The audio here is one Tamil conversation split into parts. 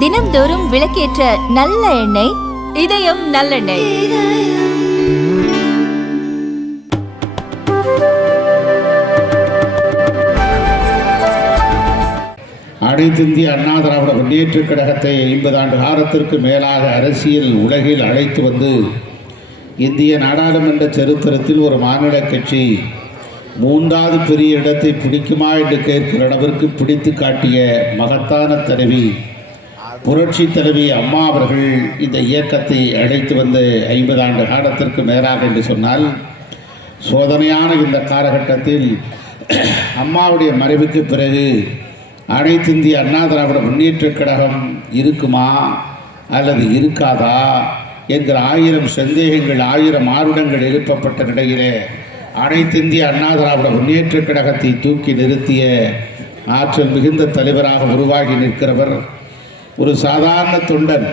தினம்தோறும் விளக்கேற்ற நல்ல எண்ணெய் இதயம் நல்லெண்ணெய். அனைத்திந்திய அண்ணா திராவிட முன்னேற்றக் கழகத்தை 50 ஆண்டு காலத்திற்கு மேலாக அரசியல் உலகில் அழைத்து வந்து இந்திய நாடாளுமன்ற சரித்திரத்தில் ஒரு மாநில கட்சி 3வது பெரிய இடத்தை பிடிக்குமா என்று கேட்கிற அளவிற்கு பிடித்து காட்டிய மகத்தான தலைவி புரட்சி தலைவி அம்மா அவர்கள் இந்த இயக்கத்தை அழைத்து வந்து 50 ஆண்டு காலத்திற்கு மேலாக என்று சொன்னால், சோதனையான இந்த காலகட்டத்தில் அம்மாவுடைய மறைவுக்கு பிறகு அனைத்திந்திய அண்ணா திராவிட முன்னேற்றக் கழகம் இருக்குமா அல்லது இருக்காதா என்கிற 1000 சந்தேகங்கள் 1000 ஆருடங்கள் எழுப்பப்பட்ட நிலையிலே அனைத்திந்திய அண்ணா திராவிட முன்னேற்றக் கழகத்தை தூக்கி நிறுத்திய ஆற்றல் மிகுந்த தலைவராக உருவாகி நிற்கிறவர் ஒரு சாதாரண தொண்டன்.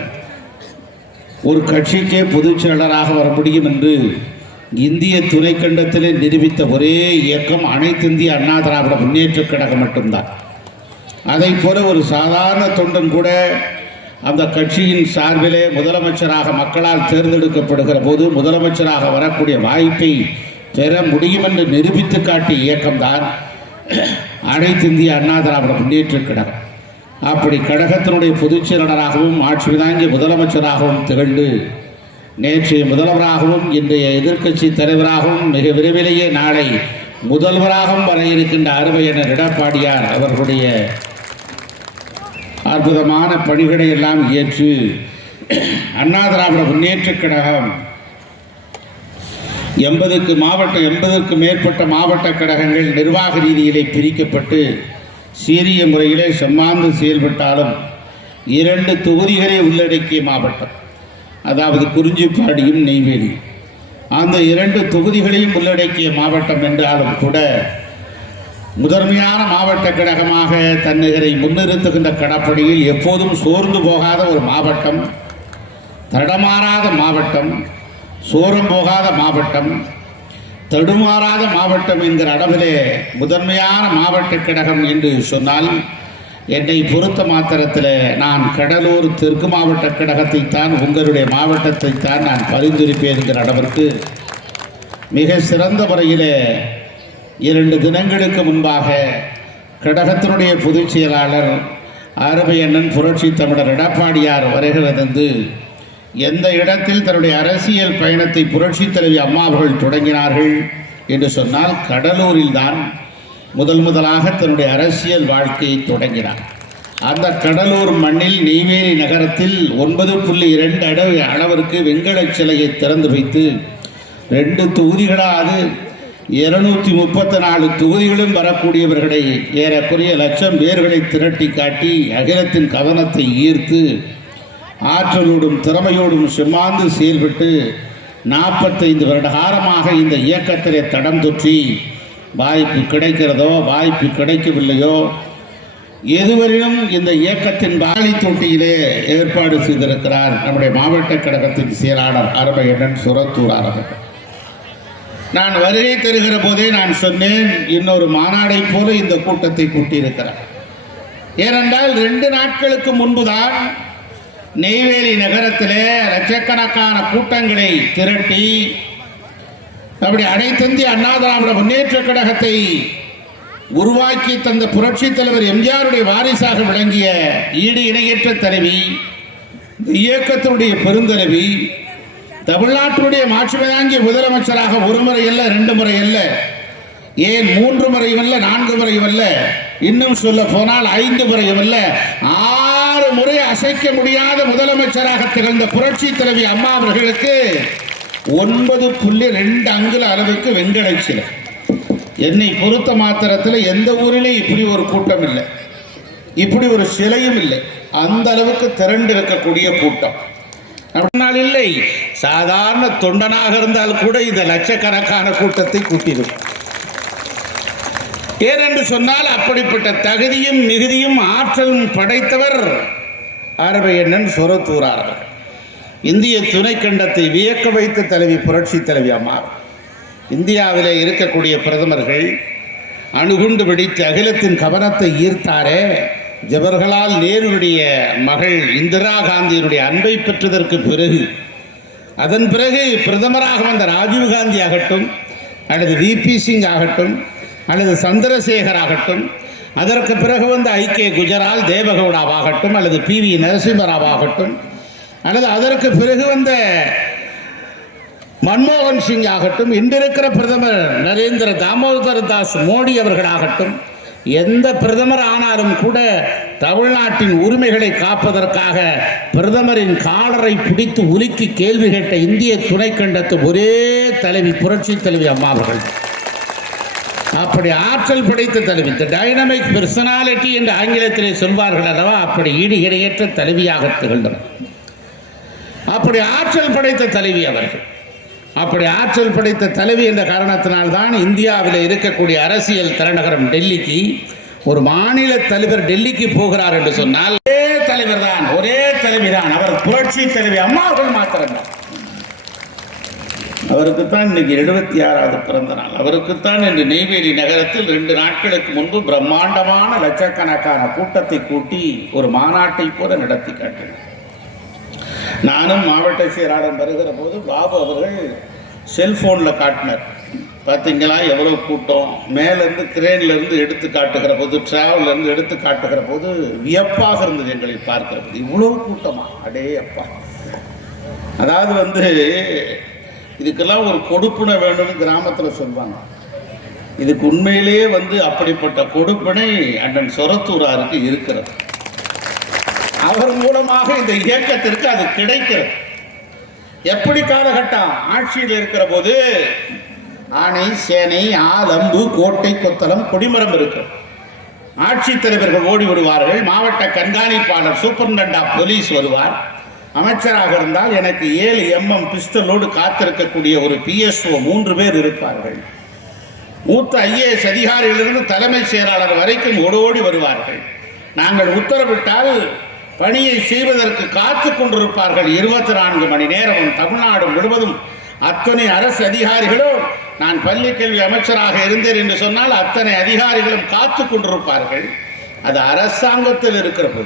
ஒரு கட்சிக்கே பொதுச் செயலராக வர முடியும் என்று இந்திய துணைக்கண்டத்திலே நிரூபித்த ஒரே இயக்கம் அனைத்திந்திய அண்ணா திராவிட முன்னேற்றக் கழகம் மட்டும்தான். அதை போல ஒரு சாதாரண தொண்டன் கூட அந்த கட்சியின் சார்பிலே முதலமைச்சராக மக்களால் தேர்ந்தெடுக்கப்படுகிற போது முதலமைச்சராக வரக்கூடிய வாய்ப்பை பெற முடியும் என்று நிரூபித்து காட்டிய இயக்கம்தான் அனைத்திந்திய அண்ணா திராவிட முன்னேற்றக் கழகம். அப்படி கழகத்தினுடைய பொதுச் செயலாளராகவும் ஆட்சி தாங்கிய முதலமைச்சராகவும் திகழ்ந்து நேற்றைய முதல்வராகவும் இன்றைய எதிர்க்கட்சி தலைவராகவும் மிக விரைவிலேயே நாளை முதல்வராகவும் வர இருக்கின்ற அருமையர் எடப்பாடியார் அவர்களுடைய அற்புதமான பணிகளை எல்லாம் ஏற்று அண்ணா திராவிட முன்னேற்றக் கழகம் 80க்கு மேற்பட்ட மாவட்ட கழகங்கள் நிர்வாக ரீதியிலே பிரிக்கப்பட்டு சீரிய முறையிலே செம்மாந்து செயல்பட்டாலும் 2 தொகுதிகளை உள்ளடக்கிய மாவட்டம், அதாவது குறிஞ்சிப்பாடியும் நெய்வேலி, அந்த 2 தொகுதிகளையும் உள்ளடக்கிய மாவட்டம் என்றாலும் கூட முதன்மையான மாவட்ட கழகமாக தன்னிகரை முன்னிறுத்துகின்ற கடப்படியில் எப்போதும் சோர்ந்து போகாத ஒரு மாவட்டம், தடமாறாத மாவட்டம், சோரம் போகாத மாவட்டம், தடுமாறாத மாவட்டம் என்கிற அளவிலே முதன்மையான மாவட்ட கழகம் என்று சொன்னால் என்னை பொறுத்த மாத்திரத்தில் நான் கடலூர் தெற்கு மாவட்ட கழகத்தை தான், உங்களுடைய மாவட்டத்தை தான் நான் பரிந்துரைப்பேன் என்கிற அளவிற்கு மிக சிறந்த முறையில் 2 தினங்களுக்கு முன்பாக கழகத்தினுடைய பொதுச் செயலாளர் அருமை அண்ணன் புரட்சி தமிழர் எடப்பாடியார் வருகிறது. எந்த இடத்தில் தன்னுடைய அரசியல் பயணத்தை புரட்சி தலைவி அம்மா அவர்கள் தொடங்கினார்கள் என்று சொன்னால் கடலூரில் தான் முதலாக தன்னுடைய அரசியல் வாழ்க்கையை தொடங்கினார். அந்த கடலூர் மண்ணில் நெய்வேலி நகரத்தில் 9.2 அடி அளவிற்கு வெண்கல சிலையை திறந்து வைத்து 2 தொகுதிகளாக 234 தொகுதிகளும் வரக்கூடியவர்களை ஏறக்குறைய 1,00,000 பேர்களை திரட்டி காட்டி அகிலத்தின் கவனத்தை ஈர்த்து ஆற்றலோடும் திறமையோடும் செம்மாந்து செயல்பட்டு 45 வருட காலமாக இந்த இயக்கத்திலே தடம் தொற்றி வாய்ப்பு கிடைக்கிறதோ வாய்ப்பு கிடைக்கவில்லையோ எதுவரையும் இந்த இயக்கத்தின் வாழை தொட்டியிலே ஏற்பாடு செய்திருக்கிறார் நம்முடைய மாவட்ட கழகத்தின் செயலாளர் அருமையண்ணன் சுரத்தூரார் அவர்கள். நான் வருகை தருகிற போதே நான் சொன்னேன், இன்னொரு மாநாடை போல இந்த கூட்டத்தை கூட்டியிருக்கிறார். ஏனென்றால் 2 நாட்களுக்கு முன்புதான் நெய்வேலி நகரத்திலே லட்சக்கணக்கான கூட்டங்களை திரட்டி அப்படி அனைத்திந்திய அண்ணா திராவிட முன்னேற்றக் கழகத்தை உருவாக்கி தந்த புரட்சி தலைவர் எம்ஜிஆருடைய வாரிசாக விளங்கிய ஈடு இணையற்ற தலைவி, இயக்கத்தினுடைய பெருந்தலைவி, தமிழ்நாட்டினுடைய மாட்சிமை தாங்கிய முதலமைச்சராக 1 முறை அல்ல 2 முறை அல்ல, ஏன் 3 முறையும் அல்ல 4 முறையும் அல்ல, இன்னும் சொல்ல போனால் 5 முறையும் அல்ல 6 முறை அசைக்க முடியாத முதலமைச்சராக திகழ்ந்த புரட்சி தலைவி அம்மா அவர்களுக்கு 9.2 அங்குல அளவுக்கு வெண்கல சிலை. என்னை பொறுத்த மாத்திரத்தில் எந்த ஊரிலே இப்படி ஒரு கூட்டம் இல்லை, இப்படி ஒரு சிலையும் இல்லை. அந்த அளவுக்கு திரண்டு இருக்கக்கூடிய கூட்டம் அப்படினால் இல்லை. சாதாரண தொண்டனாக இருந்தால் கூட இந்த லட்சக்கணக்கான கூட்டத்தை கூட்டியிருக்கும். ஏனென்று சொன்னால் அப்படிப்பட்ட தகுதியும் மிகுதியும் ஆற்றலும் படைத்தவர் அருமையண்ணன் சுரத்தூரார். இந்திய துணைக்கண்டத்தை வியக்க வைத்த தலைவி புரட்சி தலைவி அம்மா. இந்தியாவிலே இருக்கக்கூடிய பிரதமர்கள் அணுகுண்டு வெடித்து அகிலத்தின் கவனத்தை ஈர்த்தாரே, ஜவஹர்லால் நேருடைய மகள் இந்திரா காந்தியினுடைய அன்பை பெற்றதற்கு பிறகு, அதன் பிறகு பிரதமராக வந்த ராஜீவ் காந்தி ஆகட்டும், அல்லது விபி சிங் ஆகட்டும், அல்லது சந்திரசேகர் ஆகட்டும், அதற்கு பிறகு வந்த ஐக்கிய குஜரால் தேவகவுடாவாகட்டும், அல்லது PV நரசிம்மராவ் ஆகட்டும், அல்லது அதற்கு பிறகு வந்த மன்மோகன் சிங் ஆகட்டும், இன்றிருக்கிற பிரதமர் நரேந்திர தாமோதர் தாஸ் மோடி அவர்களாகட்டும், எந்த பிரதமர் ஆனாலும் கூட தமிழ்நாட்டின் உரிமைகளை காப்பதற்காக பிரதமரின் காலரை பிடித்து உலுக்கி கேள்வி கேட்ட இந்திய துணைக்கண்டத்து ஒரே தலைவி புரட்சி தலைவி அம்மா அவர்கள். அப்படி ஆற்றல் படைத்த தலைவி, த டைனமிக் பெர்சனாலிட்டி என்று ஆங்கிலத்திலே சொல்வார்கள் அல்லவா, அப்படி ஈடு இடையற்ற தலைவியாக திகழ்ந்தனர். அப்படி ஆற்றல் படைத்த தலைவி அவர்கள். அப்படி ஆற்றல் படைத்த தலைவி என்ற காரணத்தினால்தான் இந்தியாவில் இருக்கக்கூடிய அரசியல் தலைநகரம் டெல்லிக்கு ஒரு மாநில தலைவர் டெல்லிக்கு போகிறார் என்று சொன்னால் ஒரே தலைவர் தான், ஒரே தலைவிதான், அவர் புரட்சி தலைவி அம்மா அவர்கள் மாத்திரம்தான். அவருக்குத்தான் இன்னைக்கு 76வது பிறந்த நாள். அவருக்குத்தான் இன்று நெய்வேலி நகரத்தில் 2 நாட்களுக்கு முன்பு பிரம்மாண்டமான லட்சக்கணக்கான கூட்டத்தை கூட்டி ஒரு மாநாட்டை போல நடத்தி காட்டினார். நானும் மாவட்ட செயலாளர் வருகிற போது பாபு அவர்கள் செல்போனில் காட்டினார். பார்த்தீங்களா எவ்வளோ கூட்டம், மேலேருந்து கிரேன்லேருந்து எடுத்து காட்டுகிற போது, டிராவல்லேருந்து எடுத்து காட்டுகிற போது வியப்பாக இருந்தது எங்களை பார்க்கிற போது. இவ்வளோ கூட்டமா, அடே அப்பா. அதாவது இதுக்கெல்லாம் ஒரு கொடுப்பினை வேணும்னு கிராமத்தில் சொல்வாங்க. இதுக்கு உண்மையிலேயே அப்படிப்பட்ட கொடுப்பினை அண்ணன் சொரத்தூராருக்கு இருக்கிறது. அவர் மூலமாக இந்த இயக்கத்திற்கு அது கிடைக்கிறது. எப்படி காலகட்டம் ஆட்சியில் இருக்கிற போது ஆணை, சேனை, ஆல், அம்பு, கோட்டை, கொத்தளம், கொடிமரம் இருக்கும். ஆட்சித் தலைவர்கள் ஓடி விடுவார்கள். மாவட்ட கண்காணிப்பாளர் சூப்பர்டென்ட் ஆஃப் போலீஸ் வருவார். அமைச்சராக இருந்தால் எனக்கு 7 mm பிஸ்டலோடு காத்திருக்கக்கூடிய ஒரு PSO 3 பேர் இருப்பார்கள். மூத்த IAS அதிகாரிகளிலிருந்து தலைமைச் செயலாளர் வரைக்கும் ஓடோடி வருவார்கள். நாங்கள் உத்தரவிட்டால் பணியை செய்வதற்கு காத்து கொண்டிருப்பார்கள். 24 மணி நேரமும் தமிழ்நாடு முழுவதும் அத்தனை அரசு அதிகாரிகளும், நான் பள்ளிக்கல்வி அமைச்சராக இருந்தேன் என்று சொன்னால் அத்தனை அதிகாரிகளும் காத்து கொண்டிருப்பார்கள். அது அரசாங்கத்தில் இருக்கிறது.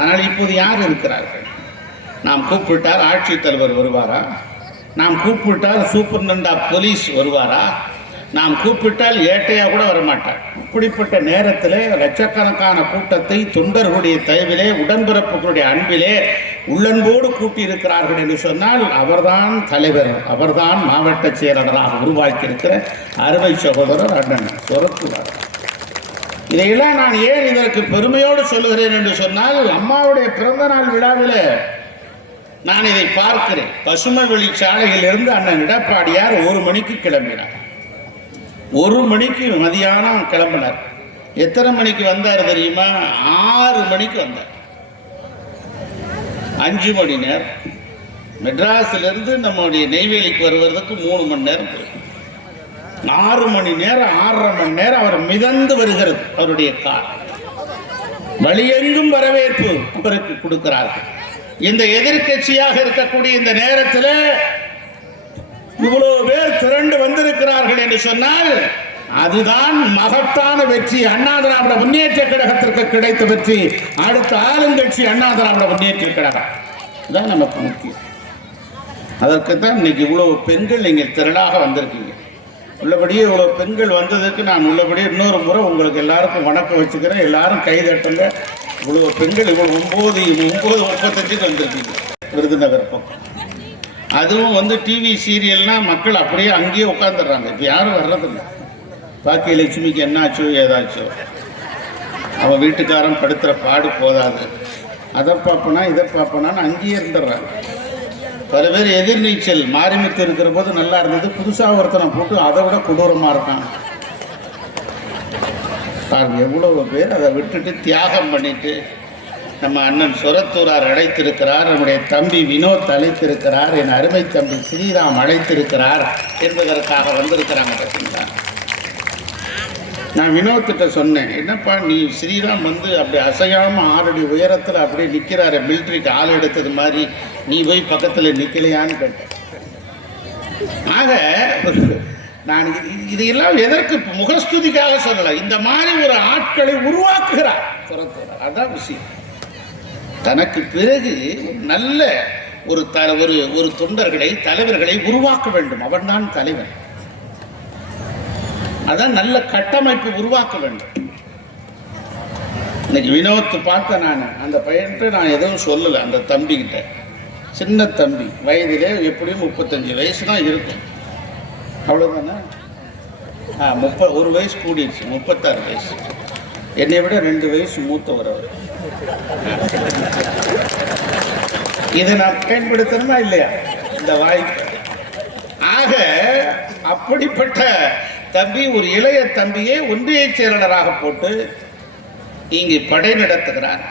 ஆனால் இப்போது யார் இருக்கிறார்கள்? நாம் கூப்பிட்டால் ஆட்சித்தலைவர் வருவாரா? நாம் கூப்பிட்டால் சூப்பர்டென்ட் ஆஃப் போலீஸ் வருவாரா? நாம் கூப்பிட்டால் ஏட்டையாக கூட வரமாட்டார். இப்படிப்பட்ட நேரத்தில் லட்சக்கணக்கான கூட்டத்தை தொண்டர்களுடைய தயவிலே, உடன்பிறப்புகளுடைய அன்பிலே உள்ளன்போடு கூட்டியிருக்கிறார்கள் என்று சொன்னால் அவர்தான் தலைவர், அவர்தான் மாவட்ட செயலாளராக உருவாக்கியிருக்கிற அருமை சகோதரர் அண்ணன் சொரத்தூரார். இதையெல்லாம் நான் ஏன் இதற்கு பெருமையோடு சொல்லுகிறேன் என்று சொன்னால், அம்மாவுடைய பிறந்த நாள் விழாவில் நான் இதை பார்க்கிறேன். பசுமை வழி சாலையிலிருந்து அண்ணன் எடப்பாடியார் 1 மணிக்கு கிளம்பினார். 1 மணிக்கு மதியானம் கிளம்பினார். எத்தனை மணிக்கு வந்தார் தெரியுமா? 6 மணிக்கு வந்தார். 5 மணி நேரம். மெட்ராஸிலிருந்து நம்முடைய நெய்வேலிக்கு வருவதற்கு 3 மணி நேரம். 6 மணி நேரம், 6.5 மணி நேரம் அவர் மிதந்து வருகிறது. அவருடைய கார் வழியெங்கும் வரவேற்பு அவருக்கு கொடுக்கிறார்கள். இந்த எதிர்கட்சியாக இருக்கக்கூடிய இந்த நேரத்தில் இவ்வளவு பேர் திரண்டு வந்திருக்கிறார்கள் என்று சொன்னால் அதுதான் மகத்தான வெற்றி. அண்ணா திராவிட முன்னேற்ற கழகத்திற்கு கிடைத்த வெற்றி. அடுத்த ஆளுங்கட்சி அண்ணா திராவிட முன்னேற்ற கழகம் தான் நமக்கு முக்கியம். அதற்குத்தான் இன்னைக்கு இவ்வளவு பெண்கள் நீங்கள் திரளாக வந்திருக்கீங்க. உள்ளபடியே இவ்வளவு பெண்கள் வந்ததுக்கு நான் உள்ளபடியே இன்னொரு முறை உங்களுக்கு எல்லாருக்கும் வணக்கம் வச்சுக்கிறேன். எல்லாரும் கைதட்டுங்க. இவ்வளவு பெண்கள் இவ்வளவு 9:35 வந்திருக்கீங்க விருதுநகர் பக்கம். அதுவும் டிவி சீரியல்னா மக்கள் அப்படியே அங்கேயே உட்காந்துடுறாங்க. இப்போ யாரும் வர்றதில்லை. பாக்கிய லட்சுமிக்கு என்னாச்சோ ஏதாச்சோ, அவன் வீட்டுக்காரன் படுத்துகிற பாடு போதாது, அதை பார்ப்பனா இதை பார்ப்பனான்னு அங்கேயே இருந்துடுறாங்க. பல பேர் எதிர்நீச்சல் மாரிமுத்து இருக்கிற போது நல்லா இருந்தது, புதுசாக ஒருத்தனை போட்டு அதை விட கொடூரமாக இருக்கான். எவ்வளவு பேர் அதை விட்டுட்டு தியாகம் பண்ணிட்டு நம்ம அண்ணன் சொரத்தூரார் அழைத்திருக்கிறார், நம்முடைய தம்பி வினோத் அழைத்திருக்கிறார், என் அருமை தம்பி ஸ்ரீராம் அழைத்திருக்கிறார் என்பதற்காக வந்திருக்கிறாங்க. பார்த்தீங்களா, நான் வினோத்திட்ட சொன்னேன், என்னப்பா நீ ஸ்ரீராம் அப்படி அசையாமல் 6 அடி உயரத்தில் அப்படியே நிற்கிறாரு, மிலிட்ரிக்கு ஆள் எடுத்தது மாதிரி, நீ போய் பக்கத்தில் நிற்கலையான்னு கேட்டேன். ஆக நான் இதையெல்லாம் எதற்கு முகஸ்துதிக்காக சொல்லலை, இந்த மாதிரி ஒரு ஆட்களை உருவாக்குகிறார் துரத்துகிறார். அதான் விஷயம். தனக்கு பிறகு நல்ல ஒரு தொண்டர்களை தலைவர்களை உருவாக்க வேண்டும். அவன்தான் தலைவன். அதான் நல்ல கட்டமைப்பு உருவாக்க வேண்டும். இன்னைக்கு வினோத்து பார்த்த நான் அந்த பையன்ட்டு நான் எதுவும் சொல்லலை. அந்த தம்பிக்கிட்ட, சின்ன தம்பி, வயதிலே எப்படியும் 35 வயசு தான் இருக்கும், அவ்வளோதானே. 1 வயசு கூடிடுச்சு, 36 வயசு. என்னை விட 2 வயசு மூத்தவர் அவர். இதை நான் பயன்படுத்தணுமா இல்லையா இந்த வாய்ப்பு? ஆக அப்படிப்பட்ட தம்பி, ஒரு இளைய தம்பியை ஒன்றிய செயலாளராக போட்டு இங்கே படை நடத்துகிறார்.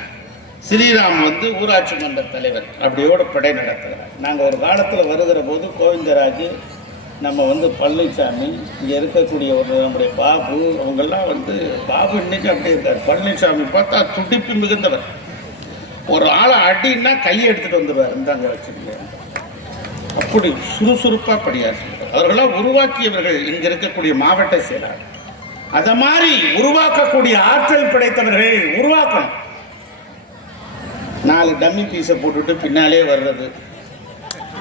ஸ்ரீராம் ஊராட்சி மன்ற தலைவர், அப்படியோட படை நடத்துகிறார். நாங்கள் ஒரு காலத்தில் வருகிற போது கோவிந்தராஜ், நம்ம பழனிசாமி, இங்கே இருக்கக்கூடிய நம்முடைய பாபு, அவங்கெல்லாம் பாபு இன்னைக்கு அப்படியே இருக்கார். பழனிசாமி பார்த்தா துடிப்பு மிகுந்தவர். ஒரு ஆளை அடின்னா கையை எடுத்துகிட்டு வந்துடுவார், இந்தாங்க வச்சுருங்க. அப்படி சுறுசுறுப்பாக பணியாற்றுகிறார். அவர்களாம் உருவாக்கியவர்கள் இங்கே இருக்கக்கூடிய மாவட்ட செயலாளர். அதை மாதிரி உருவாக்கக்கூடிய ஆற்றல் படைத்தவர்கள் உருவாக்கணும். 4 டம்மி பீஸை போட்டுட்டு பின்னாலே வர்றது,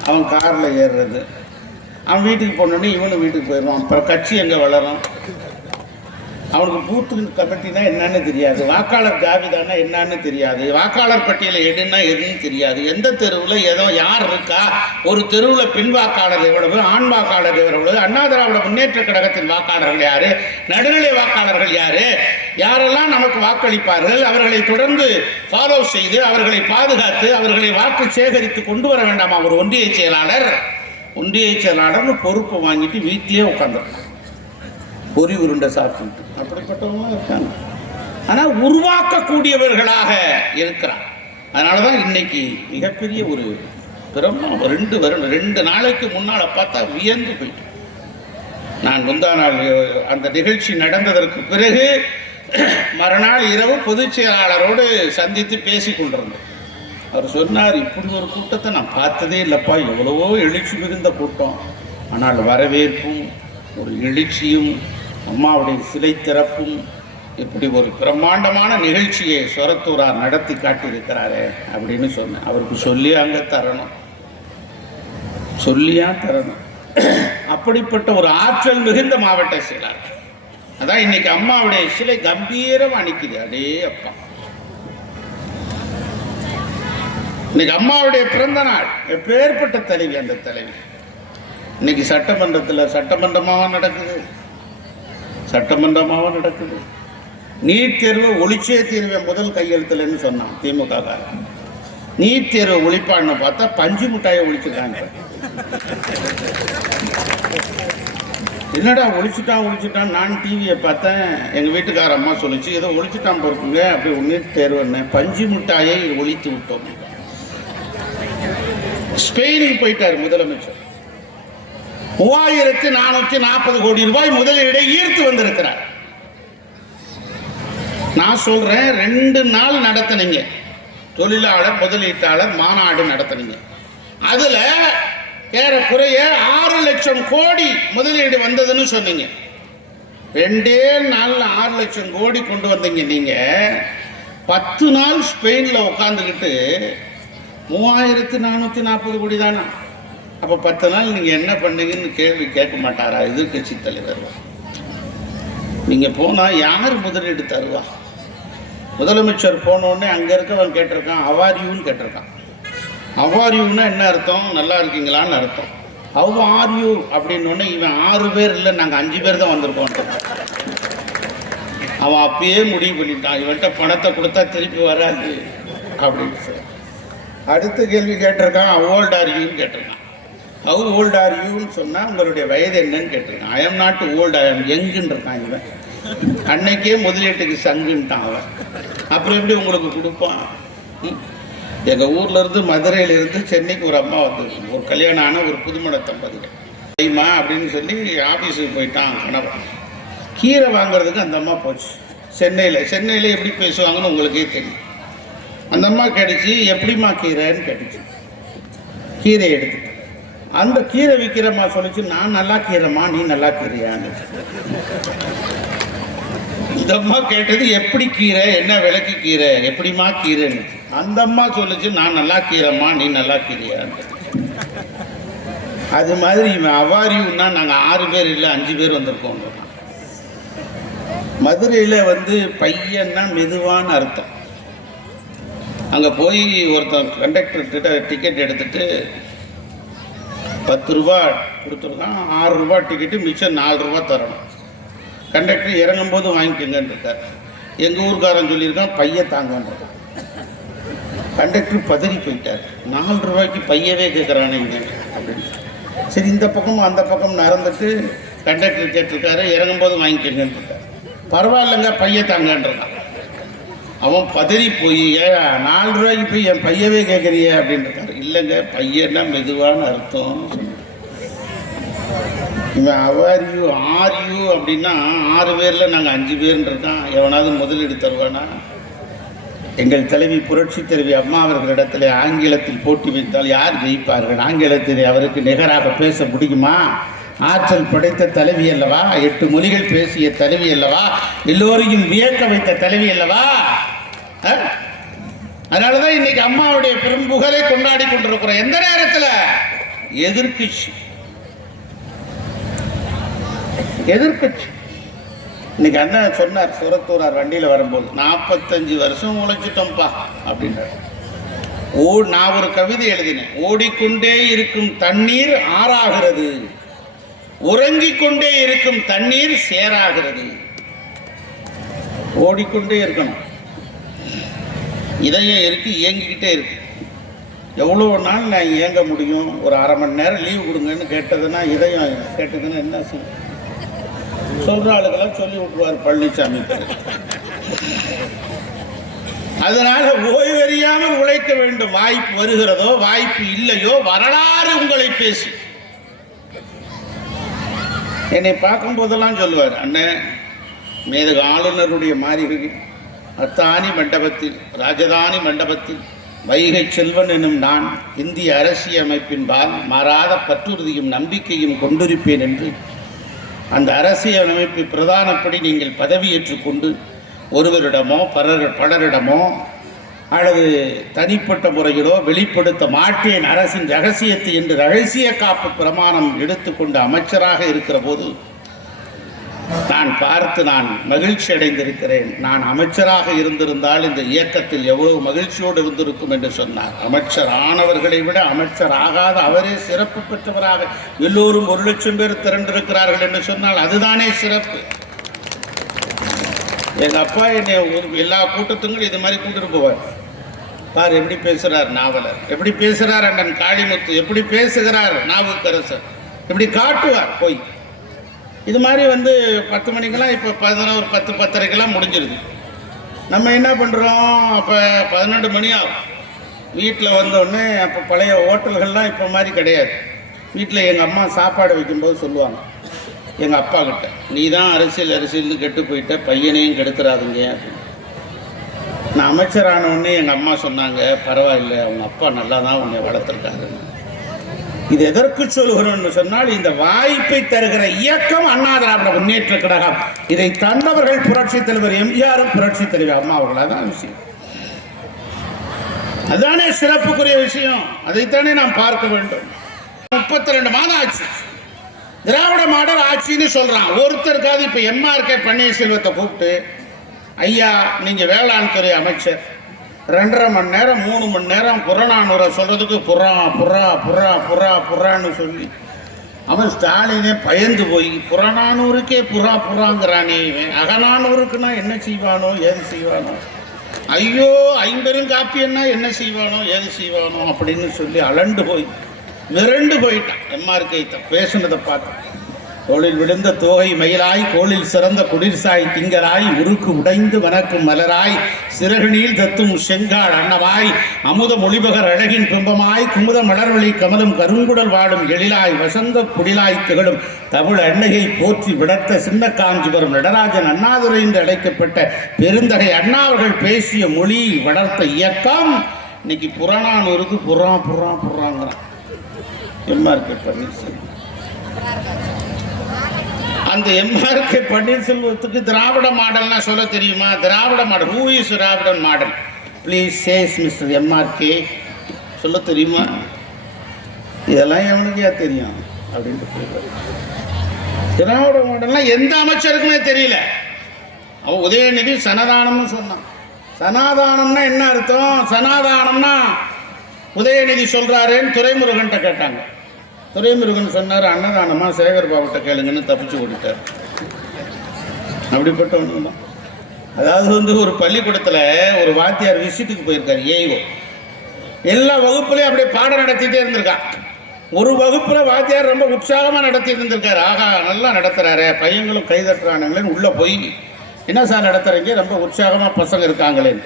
அவன் காரில் ஏறுறது, அவன் வீட்டுக்கு போனோடனே இவனும் வீட்டுக்கு போயிடுவான். அப்புறம் கட்சி எங்கே வளரும்? அவனுக்கு பூத்து கமிட்டினா என்னன்னு தெரியாது, வாக்காளர் ஜாபிதானா என்னன்னு தெரியாது, வாக்காளர் பட்டியலை எடுன்னா எதுன்னு தெரியாது, எந்த தெருவில் ஏதோ யார் இருக்கா, ஒரு தெருவில் பெண் வாக்காளர் எவ்வளவு, ஆண் வாக்காளர் எவ்வளவு, அண்ணா திராவிட முன்னேற்ற கழகத்தின் வாக்காளர்கள் யாரு, நடுநிலை வாக்காளர்கள் யாரு, யாரெல்லாம் நமக்கு வாக்களிப்பார்கள், அவர்களை தொடர்ந்து ஃபாலோ செய்து அவர்களை பாதுகாத்து அவர்களை வாக்கு சேகரித்து கொண்டு வர வேண்டாமா ஒரு ஒன்றிய செயலாளர்? ஒன்றிய செயலாளர்னு பொறுப்பை வாங்கிட்டு வீட்டிலே உட்காந்துருக்காங்க, பொறி உருண்டை சாப்பிட்டு. அப்படிப்பட்டவங்களாம் இருக்காங்க. ஆனால் உருவாக்கக்கூடியவர்களாக இருக்கிறார். அதனால தான் இன்னைக்கு மிகப்பெரிய ஒரு பிரம்மம். 2 நாளைக்கு முன்னால் பார்த்தா வியந்து போயிட்டு, நான் முந்தா நாள் அந்த நிகழ்ச்சி நடந்ததற்கு பிறகு மறுநாள் இரவு பொதுச் செயலாளரோடு சந்தித்து பேசி கொண்டிருந்தோம். அவர் சொன்னார், இப்படி ஒரு கூட்டத்தை நான் பார்த்ததே இல்லைப்பா, எவ்வளவோ எழுச்சி மிகுந்த கூட்டம், ஆனால் வரவேற்பும் ஒரு எழுச்சியும் அம்மாவுடைய சிலை திறப்பும் இப்படி ஒரு பிரம்மாண்டமான நிகழ்ச்சியை சொரத்தூரார் நடத்தி காட்டியிருக்கிறாரே அப்படின்னு சொன்னேன். அவருக்கு சொல்லியாங்க தரணும், சொல்லியா தரணும். அப்படிப்பட்ட ஒரு ஆற்றல் மிகுந்த மாவட்ட செயலாளர். அதான் இன்னைக்கு அம்மாவுடைய சிலை கம்பீரமாக நிற்குது. அடே அப்பா, இன்னைக்கு அம்மாவுடைய பிறந்த நாள். எப்பேற்பட்ட தலைவி அந்த தலைவி. இன்னைக்கு சட்டமன்றமாக நடக்குது. நீட் தேர்வை ஒழிச்சே தீர்வேன் முதல் கையெழுத்துலன்னு சொன்னான் திமுக. நீட் தேர்வை ஒழிப்பான்னு பார்த்தா பஞ்சு மிட்டாயை ஒழிச்சுட்டாங்க. என்னடா ஒழிச்சுட்டான் நான் டிவியை பார்த்தேன், எங்கள் வீட்டுக்கார அம்மா சொல்லிச்சு, ஏதோ ஒழிச்சுட்டான் பொறுப்புங்க அப்படி நீட் தேர்வுன்னு. பஞ்சு மிட்டாயை ஒழித்து விட்டோம். ஸ்பெயினுக்கு போயிட்டார் முதலமைச்சர். 3440 கோடி ரூபாய் முதலீடை ஈர்த்து வந்திருக்கிறார். நான் சொல்றேன், 2 நாள் நடத்தினீங்க தொழிலாளர் முதலீட்டாளர் மாநாடு நடத்தினீங்க. அதுல ஏறக்குறைய 6 லட்சம் கோடி முதலீடு வந்ததுன்னு சொன்னீங்க. 2 நாள்ல 6 லட்சம் கோடி கொண்டு வந்தீங்க. நீங்க 10 நாள் ஸ்பெயின்ல உட்காந்துக்கிட்டு 3440 கோடி தானா? அப்போ 10 நாள் நீங்கள் என்ன பண்ணீங்கன்னு கேள்வி கேட்க மாட்டாரா எதிர்கட்சி தலைவர்? நீங்கள் போனால் யார் முதலீடு தருவா? முதலமைச்சர் போனோடனே அங்கே இருக்கவன் கேட்டிருக்கான், அவாரியூன்னு கேட்டிருக்கான். அவாரியூன்னா என்ன அர்த்தம்? நல்லா இருக்கீங்களான்னு அர்த்தம். அவ ஆர்யூ அப்படின்னோடனே இவன் 6 பேர் இல்லை, நாங்கள் 5 பேர் தான் வந்திருக்கோம். அவன் அப்பயே முடிவு பண்ணிட்டான், இவன்கிட்ட பணத்தை கொடுத்தா திருப்பி வராது அப்படின்னு சொல்லி. அடுத்த கேள்வி கேட்டிருக்கான், ஓல்ட் ஆர் யூன்னு கேட்டிருக்கான். ஹவு ஓல்ட் ஆர் யூன்னு சொன்னால் உங்களுடைய வயது என்னன்னு கேட்டிருக்கான். I am not old, I am யங்குன்னு இருக்கான் இவன். அன்னைக்கே முதலீட்டுக்கு சங்குன்ட்டான் அவன். அப்புறம் எப்படி உங்களுக்கு கொடுப்பான்? எங்கள் ஊர்லேருந்து மதுரையிலேருந்து சென்னைக்கு ஒரு அம்மா வந்துருக்கு. ஒரு கல்யாணம் ஆன ஒரு புதுமண தம்பதிகள் தெரியுமா அப்படின்னு சொல்லி ஆஃபீஸுக்கு போயிட்டான் கணவன். கீரை வாங்குறதுக்கு அந்த அம்மா போச்சு சென்னையில் எப்படி பேசுவாங்கன்னு உங்களுக்கே தெரியும். அந்த அம்மா கேட்டுச்சு, எப்படிம்மா கீரைன்னு கேட்டுச்சு. கீரை எடுத்துட்டு அந்த கீரை விற்கிறம்மா சொல்லிச்சு, நான் நல்லா கீரைம்மா, நீ நல்லா கீரையான்னு. இந்த அம்மா கேட்டது எப்படி கீரை, என்ன விலைக்கு கீரை, எப்படிமா கீரைன்னு. அந்த அம்மா சொல்லிச்சு, நான் நல்லா கீரைம்மா, நீ நல்லா கீரையான்னு. அது மாதிரி இவன் அவாரியுன்னா நாங்கள் 6 பேர் இல்லை 5 பேர் வந்திருக்கோம். மதுரையில் வந்து பையன்னா மெதுவான அர்த்தம். அங்கே போய் ஒருத்தன் கண்டக்டர்கிட்ட டிக்கெட் எடுத்துட்டு 10 ரூபா கொடுத்துருக்கான். 6 ரூபா டிக்கெட்டு, மிச்சம் 4 ரூபா தரணும். கண்டக்டர் இறங்கும்போது வாங்கிக்கோங்கன்னு இருக்கார். எங்கள் ஊருக்காரன் சொல்லியிருக்கான் பைய தாங்கன்றது. கண்டக்டர் பதறி போயிட்டார். 4 ரூபாய்க்கு பையவே கேட்குறானே அப்படின்னு. சரி, இந்த பக்கமும் அந்த பக்கம் நடந்துட்டு கண்டக்டர் கேட்டிருக்காரு, இறங்கும்போது வாங்கிக்கோங்கன்னு இருக்கார். பரவாயில்லைங்க பைய தாங்கன்றான். அவன் பதறி போய், 4 ரூபாய்க்கு போய் என் பையவே கேட்குறிய அப்படின்னு இருக்காரு. இல்லைங்க, பையன்னா மெதுவான அர்த்தம். இவன் அவாரியூ ஆர்யூ அப்படின்னா 6 பேரில் நாங்கள் 5 பேர்னு இருக்கான். எவனாவது முதலீடு தருவானா? எங்கள் தலைவி புரட்சி தலைவி அம்மா அவர்களிடத்தில் ஆங்கிலத்தில் போட்டி வைத்தால் யார் ஜெயிப்பார்கள்? ஆங்கிலத்தில் அவருக்கு நிகராக பேச முடியுமா? ஆற்றல் படைத்த தலைவி அல்லவா, 8 மொழிகள் பேசிய தலைவி அல்லவா, எல்லோரையும் வியக்க வைத்த தலைவி அல்லவா. அதனாலதான் இன்னைக்கு அம்மாவுடைய பெரும்புகழை கொண்டாடி கொண்டிருக்கிறோம். எந்த நேரத்தில்? எதிர்க்கட்சி. இன்னைக்கு அண்ணன் சொன்னார், சுரத்தூரார் வண்டியில் வரும்போது, 45 வருஷம் உழைச்சிட்டோம்ப்பா அப்படின்றார். நான் ஒரு கவிதை எழுதினேன். ஓடிக்கொண்டே இருக்கும் தண்ணீர் ஆறாகிறது, உறங்கிக் கொண்டே இருக்கும் தண்ணீர் சேராகிறது. ஓடிக்கொண்டே இருக்கணும். இதயம் இருக்கு, இயங்கிக்கிட்டே இருக்கு. எவ்வளோ நாள் நான் இயங்க முடியும்? ஒரு அரை மணி நேரம் லீவ் கொடுங்கன்னு கேட்டதுன்னா, இதயம் கேட்டதுன்னா என்ன செய்யும்? சொல்ற ஆளுக்கெல்லாம் சொல்லி விட்டுருவார் பழனிசாமி. அதனால ஓய்வறியாமல் உழைக்க வேண்டும். வாய்ப்பு வருகிறதோ வாய்ப்பு இல்லையோ வரலாறு உங்களை பேசு. என்னை பார்க்கும் போதெல்லாம் சொல்லுவார், அண்ணன் மேதக ஆளுநருடைய மாளிகை அத்தானி மண்டபத்தில், ராஜதானி மண்டபத்தில் வைகை செல்வன் எனும் நான் இந்திய அரசியலமைப்பின் பால் மாறாத பற்றுறுதியும் நம்பிக்கையும் கொண்டிருப்பேன் என்று அந்த அரசியலமைப்பு பிரதானப்படி நீங்கள் பதவியேற்றுக் கொண்டு ஒருவரிடமோ பலரிடமோ அல்லது தனிப்பட்ட முறையிலோ வெளிப்படுத்த மாட்டேன் அரசின் ரகசியத்தை என்று ரகசிய காப்பு பிரமாணம் எடுத்துக்கொண்டு அமைச்சராக இருக்கிற போது நான் மகிழ்ச்சி அடைந்திருக்கிறேன். நான் அமைச்சராக இருந்திருந்தால் இந்த இயக்கத்தில் எவ்வளவு மகிழ்ச்சியோடு இருந்திருக்கும் என்று சொன்னார். அமைச்சர் ஆனவர்களை விட அமைச்சர் ஆகாத அவரே சிறப்பு பெற்றவராக எல்லோரும் 1 லட்சம் பேர் திரண்டிருக்கிறார்கள் என்று சொன்னால் அதுதானே சிறப்பு. எங்கள் அப்பா என்னை எல்லா கூட்டத்துக்கும் இது மாதிரி கூட்டிட்டு போவார். பார் எப்படி பேசுகிறார் நாவலர், எப்படி பேசுகிறார் அண்ணன் காளிமுத்து, எப்படி பேசுகிறார் நாவுக்கரசர், எப்படி காட்டுவார் போய். இது மாதிரி 10 மணிக்கெல்லாம் இப்போ 11 10 10:30 முடிஞ்சிருது. நம்ம என்ன பண்ணுறோம்? அப்போ 12 மணி ஆகும். வீட்டில் வந்தோடனே அப்போ பழைய ஹோட்டல்கள்லாம் இப்போ மாதிரி கிடையாது. வீட்டில் எங்கள் அம்மா சாப்பாடு வைக்கும்போது சொல்லுவாங்க எங்கள் அப்பா கிட்ட, நீ தான் அரசியல்னு கெட்டு போயிட்ட, பையனையும் கெடுத்துறாதுங்க அப்படின்னு. நான் அமைச்சரானோடனே எங்கள் அம்மா சொன்னாங்க, பரவாயில்லை அவங்க அப்பா நல்லா தான் உன்னை வளர்த்துருக்காருன்னு. இது எதற்கு சொல்கிறோம்னு சொன்னால், இந்த வாய்ப்பை தருகிற இயக்கம் அண்ணா திராவிட முன்னேற்ற கழகம். இதை தந்தவர்கள் புரட்சித் தலைவர் எம்ஜிஆரும் புரட்சித் தலைவர் அம்மா அவர்கள். அதான் விஷயம், அதானே சிறப்புக்குரிய விஷயம். அதைத்தானே நாம் பார்க்க வேண்டும். 32 மாதம் ஆச்சு திராவிட மாடல் ஆட்சின்னு சொல்றான். ஒருத்தருக்காவது இப்ப எம்ஆர்கே பன்னீர்செல்வத்தை கூப்பிட்டு, ஐயா நீங்க வேளாண் துறை அமைச்சர், 2.5 மணி நேரம் 3 மணி நேரம் புறநானூரை சொல்றதுக்கு புறான்னு சொல்லி அவன் ஸ்டாலினே பயந்து போய் புறநானூருக்கே புறாங்கிறானே, அகநானூருக்குன்னா என்ன செய்வானோ ஏது செய்வானோ, ஐயோ 50 காப்பியன்னா என்ன செய்வானோ ஏது செய்வானோ அப்படின்னு சொல்லி அலண்டு போய் மிரண்டு போயிட்டான். எம்ஆர்கே பேசுனதை பார்த்து, தோளில் விழுந்த தோகை மயிலாய், கோளில் சிறந்த குடிர்சாய் திங்கராய், உருக்கு உடைந்து வனக்கும் மலராய், சிறகுநீள் தத்தும் செங்கால் அன்னவாய், அமுத மொழிபகர் அழகின் பிம்பமாய், குமுத மலர்வழி கமலும் கருங்குடல் வாடும் எழிலாய், வசந்த குடிலாய் திகழும் தமிழ் அன்னையை போற்றி விடத்த சின்ன காஞ்சிபுரம் நடராஜன் அண்ணாதுரை என்று அழைக்கப்பட்ட பெருந்தகை அண்ணா அவர்கள் பேசிய மொழி வளர்த்த இயக்கம் இன்னைக்கு புறநானூருக்கு புறாங்கிறான். எம்ஆர்கே பன்னீர்செல்வம். அந்த எம்ஆர்கே பன்னீர்செல்வத்துக்கு திராவிட மாடல்னா சொல்ல தெரியுமா? Dravida model, who is Dravidan model please says mister MRK சொல்ல தெரியுமா? இதெல்லாம் எவனுக்கே தெரியும் அப்படின்ட்டு. திராவிட மாடல்னா எந்த அமைச்சருக்குமே தெரியல. அவன் உதயநிதி சனாதானம்னு சொன்னான். சனாதானம்னா என்ன அர்த்தம்? சனாதானம்னா உதயநிதி சொல்றாருன்னு துரைமுருகன்ட்ட கேட்டாங்க. துரைமுருகன் சொன்னார், அன்னதானமா சேகர் பாபுட்ட கேளுங்கன்னு தப்பிச்சு ஓடிட்டார். அப்படிப்பட்ட ஒன்று தான். அதாவது ஒரு பள்ளிக்கூடத்தில் ஒரு வாத்தியார் விசிட்டுக்கு போயிருக்காரு. ஏய்வோ எல்லா வகுப்புலையும் அப்படியே பாடம் நடத்திட்டே இருந்திருக்கான். ஒரு வகுப்பில் வாத்தியார் ரொம்ப உற்சாகமாக நடத்திட்டு இருந்திருக்காரு. ஆகா நல்லா நடத்துகிறாரு, பையங்களும் கைதட்டுறானுங்களேன்னு உள்ளே போய் என்ன சார் நடத்துகிறீங்க, ரொம்ப உற்சாகமாக பசங்க இருக்காங்களேன்னு.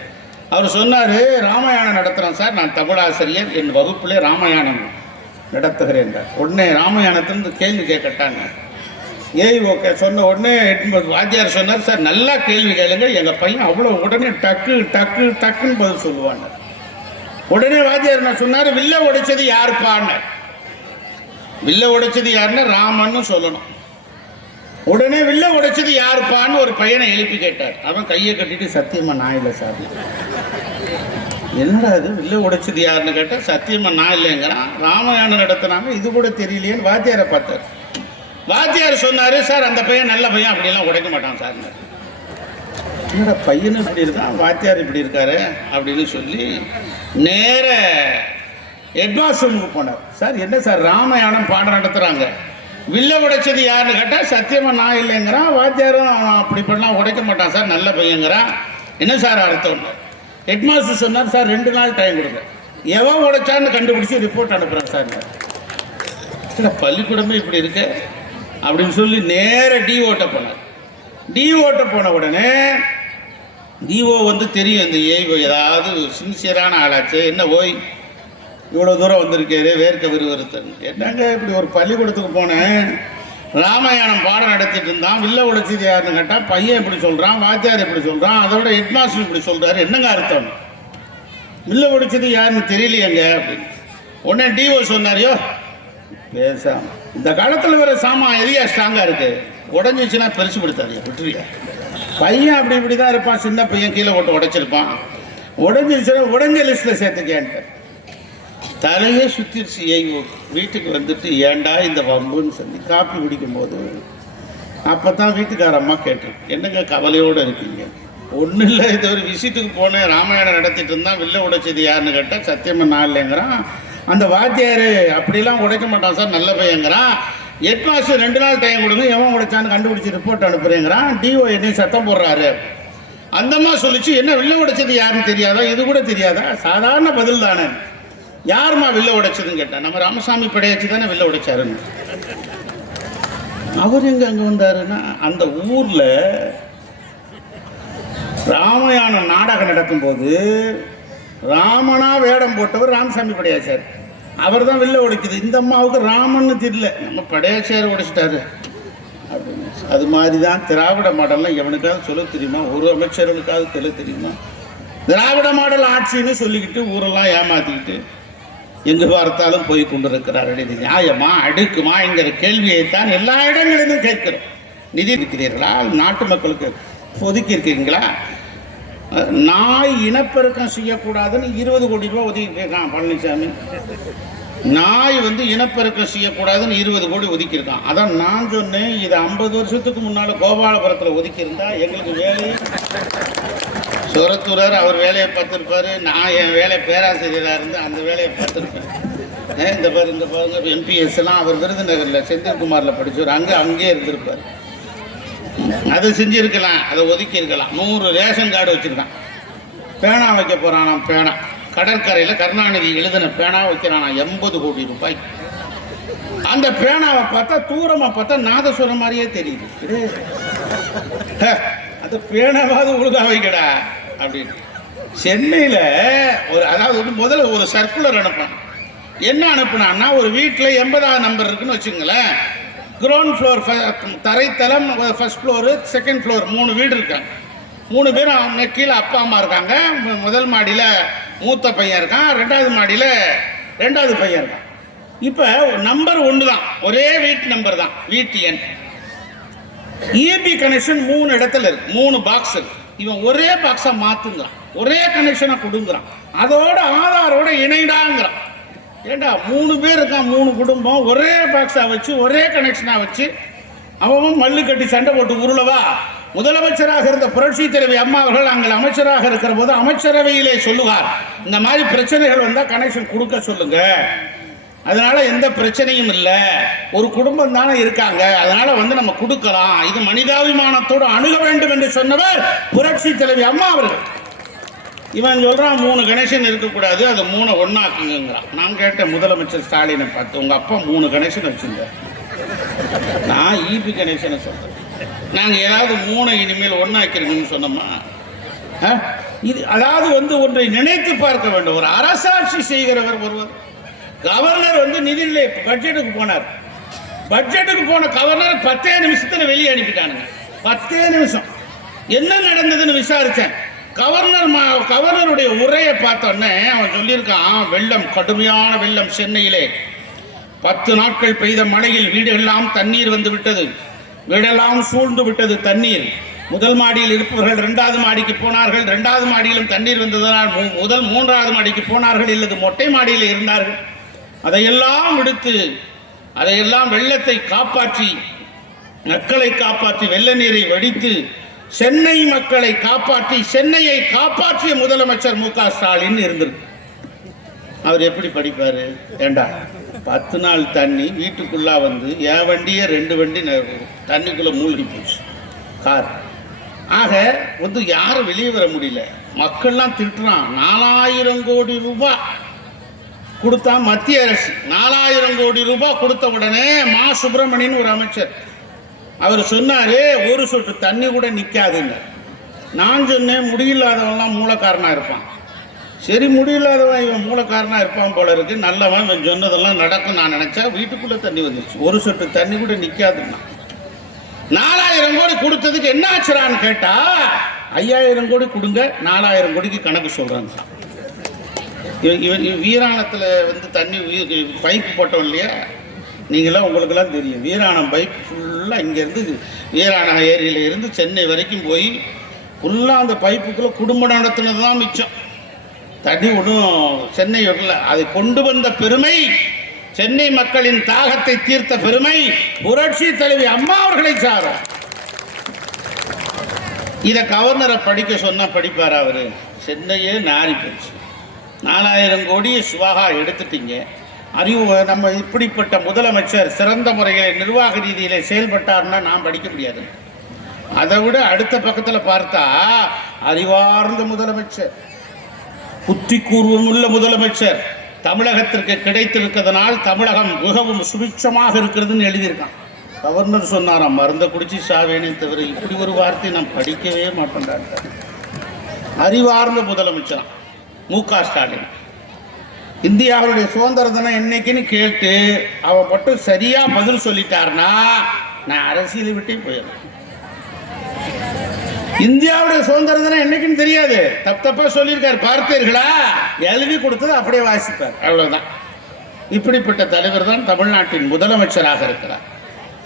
அவர் சொன்னார், ராமாயணம் நடத்துகிறேன் சார், நான் தமிழாசிரியர், என் வகுப்பிலே ராமாயணம் நடத்துகிறேன். உடனே ராமாயணத்துலேருந்து கேள்வி கேட்கட்டாங்க. ஓகே சொன்ன உடனே வாத்தியார் சொன்னார், சார் நல்லா கேள்வி கேளுங்க, எங்கள் பையன் அவ்வளோ உடனே டக்கு டக்கு டக்குன்னு பதில் சொல்லுவாங்க. உடனே வாத்தியார் என்ன சொன்னார், வில்ல உடைச்சது யாருப்பான்னு. வில்ல உடைச்சது யாருன்னு ராமன்னு சொல்லணும். உடனே வில்ல உடைச்சது யாருப்பான்னு ஒரு பையனை எழுப்பி கேட்டார். அவன் கையை கட்டிட்டு, சத்தியமா நான் இல்லை சார். என்னடா அது, வில்ல உடைச்சது யாருன்னு கேட்டால் சத்தியமா நான் இல்லைங்கிறான். ராமாயணம் நடத்துனாங்க, இது கூட தெரியலையேன்னு வாத்தியாரை பார்த்தார். வாத்தியார் சொன்னார், சார் அந்த பையன் நல்ல பையன், அப்படியெல்லாம் உடைக்க மாட்டான் சார். என்னடா பையனும் இப்படி இருக்கான், வாத்தியார் இப்படி இருக்காரு அப்படின்னு சொல்லி நேர ஹெட்மாஸ்டருக்கு போனார். சார் என்ன சார் ராமாயணம் பாடம் நடத்துகிறாங்க, வில்ல உடைச்சது யாருன்னு கேட்டால் சத்தியமாக நான் இல்லைங்கிறான், வாத்தியாரும் அப்படி பண்ணலாம் உடைக்க மாட்டான் சார், நல்ல பையங்கிறான், என்ன சார் அர்த்தம்? ஹெட்மாஸ்டர் சொன்னார், சார் 2 நாள் டைம் கொடுங்க, எவன் உடைச்சான்னு கண்டுபிடிச்சி ரிப்போர்ட் அனுப்புகிறேன் சார். பள்ளிக்கூடமே இப்படி இருக்கு அப்படின்னு சொல்லி நேர டிஓட்ட போனார். டிஓட்ட போன உடனே டிஓ தெரியும் இந்த ஏஓ ஏதாவது சின்சியரான ஆளாச்சு, என்ன ஓய் இவ்வளோ தூரம் வந்திருக்காரு வேர்க்க விறுவிறுத்தன். என்னங்க இப்படி ஒரு பள்ளிக்கூடத்துக்கு போனேன், ராமாயணம் பாடம் நடத்திட்டு இருந்தான், வில்ல உடைச்சது யாருன்னு கேட்டால் பையன் இப்படி சொல்கிறான், வாத்தியார் இப்படி சொல்கிறான், அதோட ஹெட்மாஸ்டர் இப்படி சொல்கிறாரு, என்னங்க அர்த்தம்? வில்ல உடைச்சது யாருன்னு தெரியலையங்க அப்படின்னு. உடனே டிஓ சொன்னாரியோ பேசாம, இந்த காலத்தில் வேறு சாமான் எதையா ஸ்ட்ராங்காக இருக்குது, உடஞ்சிச்சுன்னா பெருசு படுத்தாதியா விட்டுருயா. பையன் அப்படி இப்படி தான் இருப்பான், சின்ன பையன் கீழே போட்டு உடைச்சிருப்பான், உடஞ்சிருச்சுன்னா உடஞ்ச லிஸ்ட்டில் சேர்த்துக்கேன்ட்டு தலையே சுற்றிடுச்சு. வீட்டுக்கு வந்துட்டு ஏண்டா இந்த வம்புன்னு சொல்லி காப்பி குடிக்கும்போது அப்போ தான் வீட்டுக்கார அம்மா கேட்டேன், என்னங்க கவலையோடு இருக்கீங்க? ஒன்றும் இல்லை, இது ஒரு விசிட்டுக்கு போனேன், ராமாயணம் நடத்திட்டு இருந்தான், வில்ல உடைச்சது யாருன்னு கேட்டால் சத்தியமாக நான் இல்லைங்கிறான், அந்த வாத்தியார் அப்படிலாம் உடைக்க மாட்டான் சார், நல்ல பையங்கிறான், ஹெட்மாஸ்டர் 2 நாள் டைம் கொடுங்க, எவன் உடைச்சான்னு கண்டுபிடிச்சி ரிப்போர்ட் அனுப்புறேங்கிறான், டிஓ என்னையும் சத்தம் போடுறாரு. அந்தம்மா சொல்லிச்சு, என்ன வில்ல உடைச்சது யாருன்னு தெரியாதா, இது கூட தெரியாதா, சாதாரண பதில் தானே, யாருமா வில்ல உடைச்சதுன்னு கேட்டேன். நம்ம ராமசாமி படையாச்சு தானே வில்ல உடைச்சாருன்னு. அவர் எங்க அங்கே வந்தாருன்னா, அந்த ஊரில் ராமாயணம் நாடகம் நடக்கும்போது ராமனா வேடம் போட்டவர் ராமசாமி படையாச்சார், அவர் தான் வில்ல உடைக்குது. இந்த அம்மாவுக்கு ராமன்னு தெரியல, நம்ம படையாச்சார் உடைச்சிட்டாரு அப்படின்னு. அது மாதிரி தான் திராவிட மாடல்லாம் எவனுக்காவது சொல்ல தெரியுமா? ஒரு அமைச்சர்களுக்காவது சொல்ல தெரியுமா? திராவிட மாடல் ஆட்சின்னு சொல்லிக்கிட்டு ஊரெல்லாம் ஏமாற்றிக்கிட்டு எங்கு பார்த்தாலும் போய் கொண்டிருக்கிறார்கள். இது நியாயமா அடுக்குமா என்கிற கேள்வியைத்தான் எல்லா இடங்களிலும் கேட்கிறோம். நிதி இருக்கிறீர்களா? நாட்டு மக்களுக்கு ஒதுக்கி இருக்கீங்களா? நாய் இனப்பெருக்கம் செய்யக்கூடாதுன்னு 20 கோடி ரூபா ஒதுக்கியிருக்கான் பழனிசாமி. நாய் இனப்பெருக்கம் செய்யக்கூடாதுன்னு 20 கோடி ஒதுக்கியிருக்கான். அதான் நான் சொன்னேன், இது 50 வருஷத்துக்கு முன்னால் கோபாலபுரத்தில் ஒதுக்கியிருந்தா எங்களுக்கு வேலையை சுரத்துறார், அவர் வேலையை பார்த்துருப்பார், நான் என் வேலை பேராசிரியராக இருந்து அந்த வேலையை பார்த்துருப்பேன். இந்த பாருங்க எம்பிஎஸ் எல்லாம் அவர் விருதுநகரில் செந்தில்குமாரில் படித்தவர், அங்கேயே இருந்திருப்பார். அதை செஞ்சுருக்கலாம், அதை ஒதுக்கி இருக்கலாம். 100 ரேஷன் கார்டு வச்சுருக்கான். பேனா வைக்க போகிறானாம், பேனா கடற்கரையில் கருணாநிதி எழுதின பேனா வைக்கிறானா 80 கோடி ரூபாய். அந்த பேனாவை பார்த்தா தூரமாக பார்த்தா நாதஸ்வரம் மாதிரியே தெரியுது. அந்த பேனாவாவது ஒழுங்காக வைக்கடா அப்படின்னு சென்னையில் அதாவது முதல்ல ஒரு சர்க்குலர் அனுப்பினான். என்ன அனுப்புனான்னா, ஒரு வீட்டில் 80ஆவது நம்பர் இருக்குன்னு வச்சுங்களேன், கிரவுண்ட் ஃப்ளோர் தரைத்தளம், ஃபர்ஸ்ட் ஃப்ளோரு, செகண்ட் ஃப்ளோர், 3 வீடு இருக்காங்க. 3 பேரும் அவங்க கீழே அப்பா அம்மா இருக்காங்க. முதல் மாடியில் மூத்த பையன் இருக்கான், 2வது மாடியில் 2வது பையன் இருக்கான். இப்போ நம்பர் 1 தான், ஒரே வீட்டு நம்பர் தான், வீட்டு எண். இபி கனெக்ஷன் 3 இடத்துல இருக்கு, 3 பாக்ஸ் இருக்கு. இவன் ஒரே பாக்ஸை மாற்றுங்கிறான், ஒரே கனெக்ஷனை கொடுங்குறான், அதோட ஆதாரோட இணைடாங்கிறான். ஏண்டா 3 பேர் இருக்கான், 3 குடும்பம், ஒரே பாக்ஸாக வச்சு ஒரே கனெக்ஷனாக வச்சு அவன் மல்லு கட்டி சண்டை போட்டு உருளவா? முதலமைச்சராக இருந்த புரட்சி தலைவி அம்மா அவர்கள் நாங்கள் அமைச்சராக இருக்கிற போது அமைச்சரவையிலே சொல்லுவார், இந்த மாதிரி பிரச்சனைகள் வந்தால் கனெக்ஷன் கொடுக்க சொல்லுங்க, அதனால எந்த பிரச்சனையும் இல்லை, ஒரு குடும்பம் தானே இருக்காங்க, அதனால நம்ம கொடுக்கலாம், இது மனிதாபிமானத்தோடு அணுக வேண்டும் என்று சொன்னவர் புரட்சி தலைவி அம்மா அவர்கள். இவன் சொல்றான் 3 கனெக்ஷன் இருக்கக்கூடாது, அதை 3 ஒன்னாக்குங்கிறான். நான் கேட்டேன் முதலமைச்சர் ஸ்டாலினை பார்த்து, உங்க அப்பா 3 கனெக்ஷன் வச்சிருந்தார், நான் இபி கனெக்ஷனை சொல்றேன், நாங்கள் ஏதாவது 3 இனிமேல் ஒன்னாக்கிறீங்கன்னு சொன்னோமா? இது அதாவது ஒன்றை நினைத்து பார்க்க வேண்டும். ஒரு அரசாட்சி செய்கிறவர் ஒருவர், கவர்னர் நிதிநிலை பட்ஜெட்டுக்கு போனார், பட்ஜெட்டுக்கு போன கவர்னர் 10 நிமிஷத்துல வெளியே அனுப்பிட்டானுங்க. 10 நிமிஷம். என்ன நடந்ததுன்னு விசாரிச்சேன். கவர்னருடைய உரையை பார்த்தோன்னே அவன் சொல்லியிருக்கான், வெள்ளம், கடுமையான வெள்ளம் சென்னையிலே 10 நாட்கள் பெய்த மழையில் வீடெல்லாம் தண்ணீர் வந்து விட்டது, வீடெல்லாம் சூழ்ந்து விட்டது தண்ணீர். முதல் மாடியில் இருப்பவர்கள் 2வது மாடிக்கு போனார்கள், 2வது மாடியிலும் தண்ணீர் வந்ததனால் முதல் 3வது மாடிக்கு போனார்கள், இல்லது மொட்டை மாடியில் இருந்தார்கள். அதையெல்லாம் விடுத்து, அதையெல்லாம் வெள்ளத்தை காப்பாற்றி, மக்களை காப்பாற்றி, வெள்ள நீரை வடித்து சென்னை மக்களை காப்பாற்றி, சென்னையை காப்பாற்றிய முதலமைச்சர் மு க ஸ்டாலின் இருந்திருக்கு. அவர் எப்படி படிப்பாரு? ஏண்டா 10 நாள் தண்ணி வீட்டுக்குள்ளா என் வண்டியே 2 வண்டி தண்ணிக்குள்ள மூழ்கி போச்சு, கார். ஆக யாரும் வெளியே வர முடியல, மக்கள்லாம் திட்டுறான். 4000 கோடி ரூபாய் கொடுத்தா மத்திய அரசு, 4000 கோடி ரூபாய் கொடுத்த உடனே மா சுப்பிரமணியன் ஒரு அமைச்சர் அவர் சொன்னாரு, ஒரு சொட்டு தண்ணி கூட நிற்காதுன்னு. நான் சொன்னேன், முடியில்லாதவன்லாம் மூலக்காரனாக இருப்பான். சரி, முடியில்லாதவன் இவன் மூலக்காரனாக இருப்பான் போல இருக்கு, நல்லவன், இவன் சொன்னதெல்லாம் நடக்கும் நான் நினச்சா வீட்டுக்குள்ளே தண்ணி வந்துச்சு, ஒரு சொட்டு தண்ணி கூட நிற்காதுன்னா. 4000 கோடி கொடுத்ததுக்கு என்ன ஆச்சுறான்னு கேட்டா, 5000 கோடி கொடுங்க, 4000 கோடிக்கு கணக்கு சொல்கிறாங்க. இவன் வீராணத்தில் தண்ணி பைப்பு போட்டோம் இல்லையா, நீங்களாம் உங்களுக்கெல்லாம் தெரியும், வீராணம் பைப் ஃபுல்லாக இங்கேருந்து வீராணம் ஏரியில் இருந்து சென்னை வரைக்கும் போய் ஃபுல்லாக அந்த பைப்புக்குள்ளே குடும்பம் நடத்துனது தான் மிச்சம், தண்ணி ஒன்றும் சென்னை வரல. அதை கொண்டு வந்த பெருமை, சென்னை மக்களின் தாகத்தை தீர்த்த பெருமை புரட்சி தலைவி அம்மா அவர்களை சாரும். இதை கவர்னரை படிக்க சொன்னால் படிப்பார் அவர்? சென்னையே நாரி போச்சு. 4000 கோடியை சுவாகா எடுத்துட்டீங்க. அறிவு நம்ம இப்படிப்பட்ட முதலமைச்சர் சிறந்த முறையில் நிர்வாக ரீதியில் செயல்பட்டார்னா நாம் படிக்க முடியாது. அதை விட அடுத்த பக்கத்தில் பார்த்தா அறிவார்ந்த முதலமைச்சர், புத்தி கூர்வமுள்ள முதலமைச்சர், தமிழகத்திற்கு கிடைத்திருக்கிறதுனால் தமிழகம் மிகவும் சுபிட்சமாக இருக்கிறதுன்னு எழுதியிருக்கான். கவர்னர் சொன்னாராம், மருந்தை குடிச்சு சாவேனே தவிர இப்படி ஒரு வார்த்தை நாம் படிக்கவே மாட்டோம். அறிவார்ந்த முதலமைச்சர் மு க ஸ்டாலின். இந்தியாவுடைய சுதந்திர தினம் என்னைக்குன்னு கேட்டு அவன் மட்டும் சரியா பதில் சொல்லிட்டார்னா நான் அரசியலை விட்டே போயிடுறேன். இந்தியாவுடைய சுதந்திர தினம் என்னைக்குன்னு தெரியாது, தப்பா சொல்லியிருக்காரு, பார்த்தீர்களா? எழுதி கொடுத்தது அப்படியே வாசிப்பார், அவ்வளவுதான். இப்படிப்பட்ட தலைவர் தான் தமிழ்நாட்டின் முதலமைச்சராக இருக்கிறார்.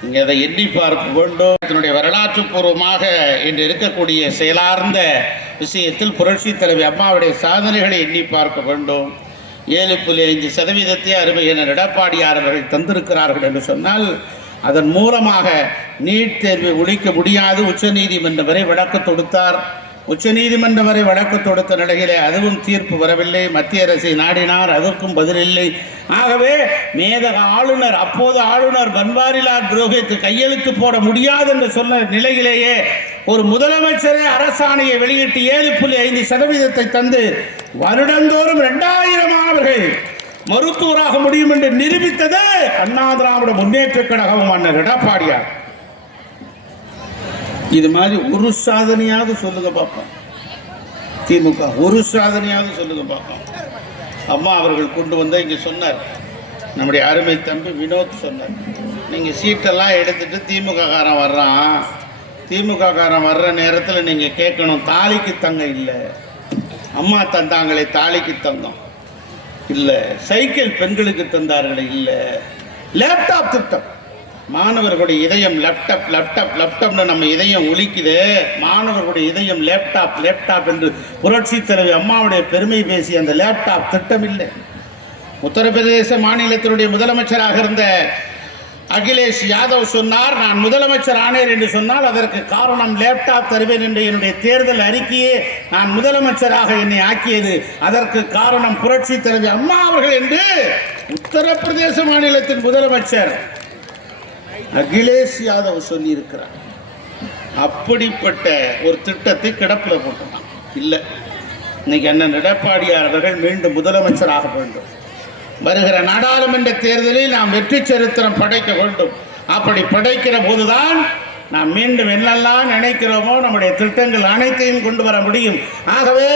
இங்கே அதை எண்ணி பார்க்க வேண்டும். இதனுடைய வரலாற்று பூர்வமாக இன்று இருக்கக்கூடிய செயலார்ந்த விஷயத்தில் புரட்சி தலைவி அம்மாவுடைய சாதனைகளை எண்ணி பார்க்க வேண்டும். 7.5% அருமையான எடப்பாடியார் அவர்கள் தந்திருக்கிறார்கள் என்று சொன்னால், அதன் மூலமாக நீட் தேர்வை ஒழிக்க முடியாது, உச்சநீதிமன்றம் வரை வழக்கு தொடுத்தார். உச்சநீதிமன்றம் வரை வழக்கு தொடுத்த நிலையிலே அதுவும் தீர்ப்பு வரவில்லை. மத்திய அரசை நாடினார், அதற்கும் பதிலில்லை. ஆகவே மேதக ஆளுநர், அப்போது ஆளுநர் பன்வாரிலால் புரோஹித் கையெழுத்து போட முடியாது என்று சொன்ன நிலையிலேயே ஒரு முதலமைச்சரே அரசாணையை வெளியிட்டு 7.5% தந்து வருடந்தோறும் 2000 மாணவர்கள் மருத்துவராக முடியும் என்று நிரூபித்தது அண்ணா திராவிட முன்னேற்ற கழகம், அண்ணன் எடப்பாடியார். இது மாதிரி ஒரு சாதனையாவது சொல்லுங்க பார்ப்போம். திமுக ஒரு சாதனையாவது சொல்லுங்க பார்ப்போம். அம்மா அவர்கள் கொண்டு வந்த இங்கே சொன்னார், நம்முடைய அருமை தம்பி வினோத் சொன்னார், நீங்கள் சீட்டெல்லாம் எடுத்துட்டு திமுக காரன் வர்றான், திமுக காரன் வர்ற நேரத்தில் நீங்கள் கேட்கணும், தாலிக்கு தங்கம் இல்லை, அம்மா தந்தாங்களே தாலிக்கு தங்கம், இல்லை. சைக்கிள் பெண்களுக்கு தந்தார்கள், இல்லை. லேப்டாப் திட்டம், மாணவர்களுடைய இதயம் லேப்டாப் லேப்டாப் லேப்டாப்னு நம்ம இதயம் ஒலிக்குது. மாணவர்களுடைய இதயம் லேப்டாப் லேப்டாப் என்று புரட்சி தலைவி அம்மாவுடைய பெருமை பேசி அந்த லேப்டாப் திட்டம் இல்லை. உத்தரப்பிரதேச மாநிலத்தினுடைய முதலமைச்சராக இருந்த அகிலேஷ் யாதவ் சொன்னார், நான் முதலமைச்சர் ஆனேன் என்று சொன்னால் அதற்கு காரணம் லேப்டாப் தருவேன் என்று என்னுடைய தேர்தல் அறிக்கையே நான் முதலமைச்சராக என்னை ஆக்கியது, அதற்கு காரணம் புரட்சி தலைவி அம்மா அவர்கள் என்று உத்தரப்பிரதேச மாநிலத்தின் முதலமைச்சர் அகிலேஷ் யாதவ் சொல்லி இருக்கிறார். அப்படிப்பட்ட ஒரு திட்டத்தை கிடப்பில் போட்டான். இல்லை, இன்னைக்கு அண்ணன் எடப்பாடியார் அவர்கள் மீண்டும் முதலமைச்சராக வேண்டும். வருகிற நாடாளுமன்ற தேர்தலில் நாம் வெற்றி சரித்திரம் படைக்க வேண்டும். அப்படி படைக்கிற போதுதான் நாம் மீண்டும் என்னெல்லாம் நினைக்கிறோமோ நம்முடைய திட்டங்கள் அனைத்தையும் கொண்டு வர முடியும். ஆகவே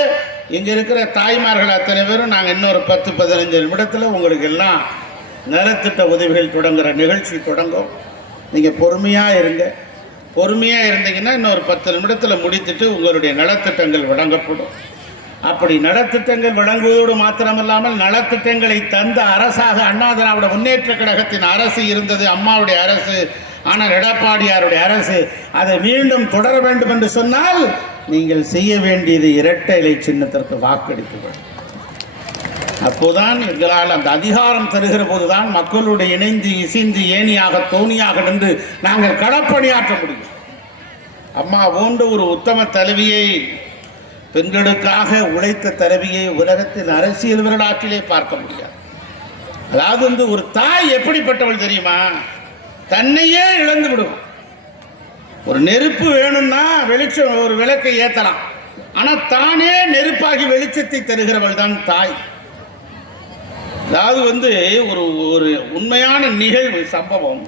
இங்கே இருக்கிற தாய்மார்கள் அத்தனை பேரும் நாங்கள் இன்னொரு 10-15 நிமிடத்தில் உங்களுக்கு எல்லாம் நலத்திட்ட உதவிகள் தொடங்குகிற நிகழ்ச்சி தொடங்கும். நீங்கள் பொறுமையாக இருங்க. பொறுமையாக இருந்தீங்கன்னா இன்னொரு 10 நிமிடத்தில் முடித்துட்டு உங்களுடைய நலத்திட்டங்கள் வழங்கப்படும். அப்படி நலத்திட்டங்கள் வழங்குவதோடு மாத்திரமல்லாமல் நலத்திட்டங்களை தந்த அரசாக அண்ணா திராவிட முன்னேற்ற கழகத்தின் அரசு இருந்தது, அம்மாவுடைய அரசு. ஆனால் எடப்பாடியாருடைய அரசு அதை மீண்டும் தொடர வேண்டும் என்று சொன்னால் நீங்கள் செய்ய வேண்டியது இரட்டை இலை சின்னத்திற்கு வாக்களிக்க வேண்டும். அப்போதான் எங்களால் அந்த அதிகாரம் தருகிற போதுதான் மக்களுடைய இணைந்து இசைந்து ஏணியாக தோணியாக நின்று நாங்கள் களப்பணியாற்ற முடியும். அம்மா போன்ற ஒரு உத்தம தலைவியை, பெண்களுக்காக உழைத்த தலைவியை உலகத்தின் அரசியல் வரலாற்றிலே பார்க்க முடியாது. அதாவது ஒரு தாய் எப்படிப்பட்டவள் தெரியுமா? தன்னையே இழந்து விடும். ஒரு நெருப்பு வேணும்னா வெளிச்சம், ஒரு விளக்கை ஏற்றலாம். ஆனால் தானே நெருப்பாகி வெளிச்சத்தை தருகிறவள் தான் தாய். அதாவது ஒரு உண்மையான நிகழ்வு சம்பவம்.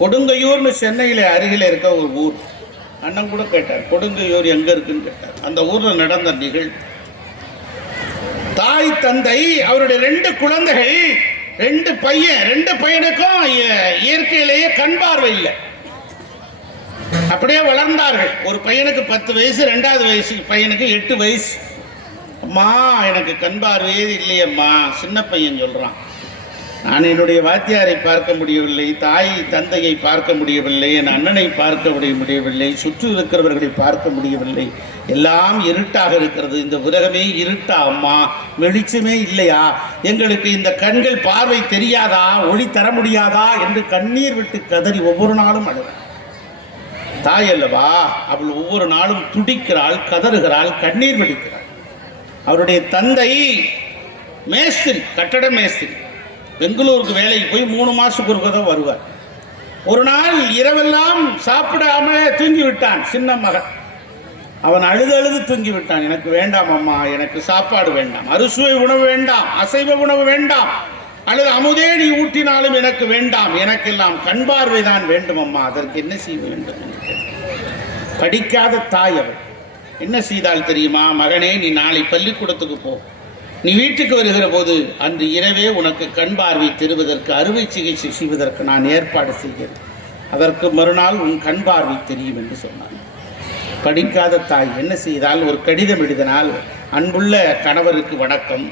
கொடுங்கையூர்னு சென்னையில் அருகில் இருக்க ஒரு ஊர். அண்ணன் கூட கேட்டார், கொடுங்கையூர் எங்கே இருக்குன்னு கேட்டார். அந்த ஊரில் நடந்த நிகழ்வு. தாய் தந்தை அவருடைய 2 குழந்தைகள், 2 பையனுக்கும் இயற்கையிலேயே கண் பார்வை இல்லை. அப்படியே வளர்ந்தார்கள். ஒரு பையனுக்கு 10 வயசு, 2வது வயசு பையனுக்கு 8 வயசு. அம்மா எனக்கு கண் பார்வையே இல்லையம்மா, சின்ன பையன் சொல்கிறான். நான் என்னுடைய வாத்தியாரை பார்க்க முடியவில்லை, தாய் தந்தையை பார்க்க முடியவில்லை, என் அண்ணனை பார்க்க முடியவில்லை, சுற்றி இருக்கிறவர்களை பார்க்க முடியவில்லை, எல்லாம் இருட்டாக இருக்கிறது, இந்த உலகமே இருட்டா அம்மா, வெளிச்சமே இல்லையா, எங்களுக்கு இந்த கண்கள் பார்வை தெரியாதா, ஒளி தர முடியாதா என்று கண்ணீர் விட்டு கதறி ஒவ்வொரு நாளும் அழுகிறாள். தாய் அல்லவா, அவள் ஒவ்வொரு நாளும் துடிக்கிறாள், கதறுகிறாள், கண்ணீர் வடிக்கிறாள். அவருடைய தந்தை மேஸ்திரி, கட்டட மேஸ்திரி, பெங்களூருக்கு வேலைக்கு போய் 3 மாதத்துக்கு ஒரு தான் வருவார். ஒரு நாள் இரவெல்லாம் சாப்பிடாம தூங்கி விட்டான் சின்ன மகன். அவன் அழுது தூங்கி விட்டான். எனக்கு வேண்டாம் அம்மா, எனக்கு சாப்பாடு வேண்டாம், அறுசுவை உணவு வேண்டாம், அசைவ உணவு வேண்டாம், அல்லது அமுதே நீ ஊட்டினாலும் எனக்கு வேண்டாம், எனக்கெல்லாம் கண் பார்வை தான் வேண்டும் அம்மா, அதற்கு என்ன செய்ய வேண்டும்? படிக்காத தாய் அவள். என்ன செய்தால் தெரியுமா? மகனே, நீ நாளை பள்ளிக்கூடத்துக்கு போ, நீ வீட்டுக்கு வருகிற போது அன்று இரவே உனக்கு கண் பார்வை தருவதற்கு அறுவை சிகிச்சை செய்வதற்கு நான் ஏற்பாடு செய்கிறேன், அதற்கு மறுநாள் உன் கண் பார்வை தெரியும் என்று சொன்னான். படிக்காத தாய் என்ன செய்தால், ஒரு கடிதம் எழுதினால், அன்புள்ள கணவருக்கு வணக்கம்,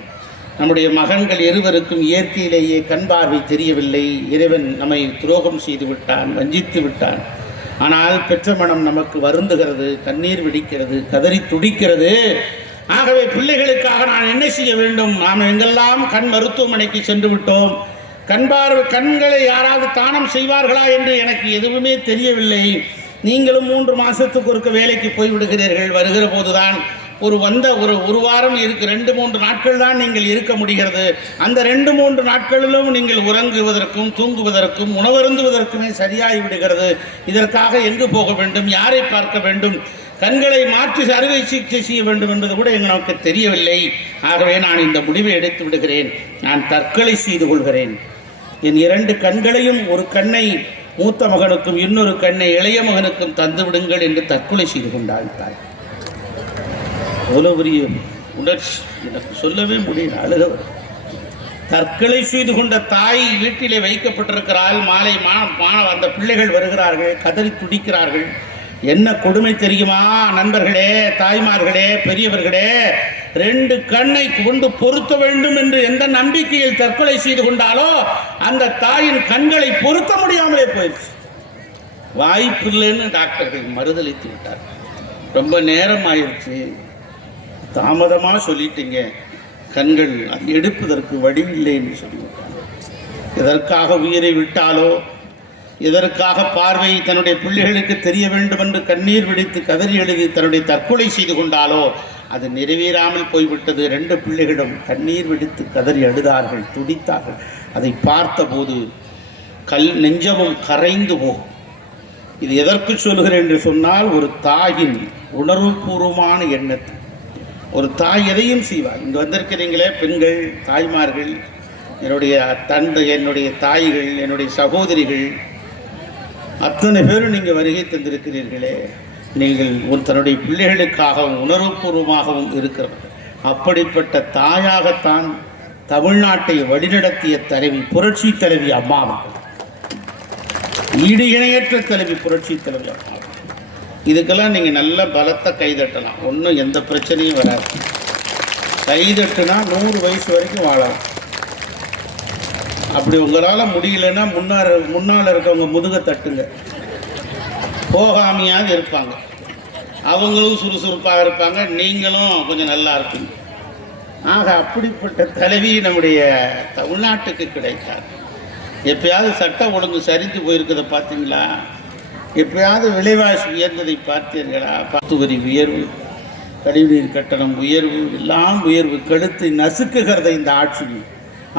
நம்முடைய மகன்கள் இருவருக்கும் இயற்கையிலேயே கண் பார்வை தெரியவில்லை, இறைவன் நம்மை துரோகம் செய்து விட்டான், வஞ்சித்து விட்டான், ஆனால் பெற்ற மனம் நமக்கு வருந்துகிறது, கண்ணீர் வெடிக்கிறது, கதறி துடிக்கிறது. ஆகவே பிள்ளைகளுக்காக நான் என்ன செய்ய வேண்டும்? நாம் எங்கெல்லாம் கண் மருத்துவமனைக்கு சென்று விட்டோம், கண்களை யாராவது தானம் செய்வார்களா என்று எனக்கு எதுவுமே தெரியவில்லை. நீங்களும் 3 மாதத்துக்கு ஒருக்க வேலைக்கு போய்விடுகிறீர்கள். வருகிற போதுதான் ஒரு வாரம் இருக்கு, 2-3 நாட்கள் தான் நீங்கள் இருக்க முடிகிறது. அந்த 2-3 நாட்களிலும் நீங்கள் உறங்குவதற்கும் தூங்குவதற்கும் உணவருந்துவதற்குமே சரியாகி விடுகிறது. இதற்காக எங்கு போக வேண்டும், யாரை பார்க்க வேண்டும், கண்களை மாற்றி அறுவை சிகிச்சை செய்ய வேண்டும் என்பது கூட எனக்கு தெரியவில்லை. ஆகவே நான் இந்த முடிவை எடுத்து விடுகிறேன், நான் தற்கொலை செய்து கொள்கிறேன். என் 2 கண்களையும், ஒரு கண்ணை மூத்த மகனுக்கும் இன்னொரு கண்ணை இளைய மகனுக்கும் தந்து விடுங்கள் என்று தற்கொலை செய்து கொண்டாள் தாய். அவ்வளோ பெரிய உணர்ச்சி, எனக்கு சொல்லவே முடியல, அழுகவர். தற்கொலை செய்து கொண்ட தாய் வீட்டிலே வைக்கப்பட்டிருக்கிறாள். மாலை அந்த பிள்ளைகள் வருகிறார்கள், கதறி துடிக்கிறார்கள். என்ன கொடுமை தெரியுமா நண்பர்களே, தாய்மார்களே, பெரியவர்களே? 2 கண்ணை கொண்டு பொருத்த வேண்டும் என்று எந்த நம்பிக்கையில் தற்கொலை செய்து கொண்டாலோ அந்த தாயின் கண்களை பொருத்த முடியாமலே போயிடுச்சு. வாய்ப்பில்லைன்னு டாக்டர்கள் மறுதளித்து விட்டார். ரொம்ப நேரம் ஆயிடுச்சு, தாமதமாக சொல்லிட்டீங்க, கண்கள் அது எடுப்பதற்கு வடிவில்லை என்று சொல்லிவிட்டார். எதற்காக உயிரை விட்டாலோ, எதற்காக பார்வை தன்னுடைய பிள்ளைகளுக்கு தெரிய வேண்டும் என்று கண்ணீர் வெடித்து கதறி எழுதி தன்னுடைய தற்கொலை செய்து கொண்டாலோ அது நிறைவேறாமல் போய்விட்டது. 2 பிள்ளைகளும் கண்ணீர் வெடித்து கதறி அழுதார்கள், துடித்தார்கள். அதை பார்த்தபோது நெஞ்சமும் கரைந்து போகும். இது எதற்கு சொல்கிறேன் என்று சொன்னால், ஒரு தாயின் உணர்வுபூர்வமான எண்ணத்தை, ஒரு தாய் எதையும் செய்வார். இங்கே வந்திருக்கிறீங்களே பெண்கள், தாய்மார்கள், என்னுடைய தந்தை, என்னுடைய தாய்கள், என்னுடைய சகோதரிகள், அத்தனை பேரும் நீங்கள் வருகை தந்திருக்கிறீர்களே, நீங்கள் தன்னுடைய பிள்ளைகளுக்காகவும் உணர்வுபூர்வமாகவும் இருக்கிறவர்கள். அப்படிப்பட்ட தாயாகத்தான் தமிழ்நாட்டை வழிநடத்திய தலைவி, புரட்சி தலைவி அம்மா, ஈடு இணையற்ற தலைவி புரட்சி தலைவி அம்மா. இதுக்கெல்லாம் நீங்கள் நல்ல பலத்தை கைதட்டலாம், ஒன்றும் எந்த பிரச்சனையும் வராது. கைதட்டுனா 100 வயசு வரைக்கும் வாழலாம். அப்படி உங்களால் முடியலன்னா முன்னால் இருக்கவங்க முதுக தட்டுங்க, போகாமையாவது இருப்பாங்க. அவங்களும் சுறுசுறுப்பாக இருப்பாங்க, நீங்களும் கொஞ்சம் நல்லா இருப்பீங்க. ஆக அப்படிப்பட்ட தலைவி நம்முடைய தமிழ்நாட்டுக்கு கிடைத்தார். எப்பயாவது சட்ட ஒழுங்கு சரிந்து போயிருக்கிறத பார்த்தீங்களா? எப்பயாவது விலைவாசி உயர்ந்ததை பார்த்தீர்களா? 10 வரி உயர்வு, கழிவுநீர் கட்டணம் உயர்வு, எல்லாம் உயர்வு, கழுத்தை நசுக்குகிறத இந்த ஆட்சி.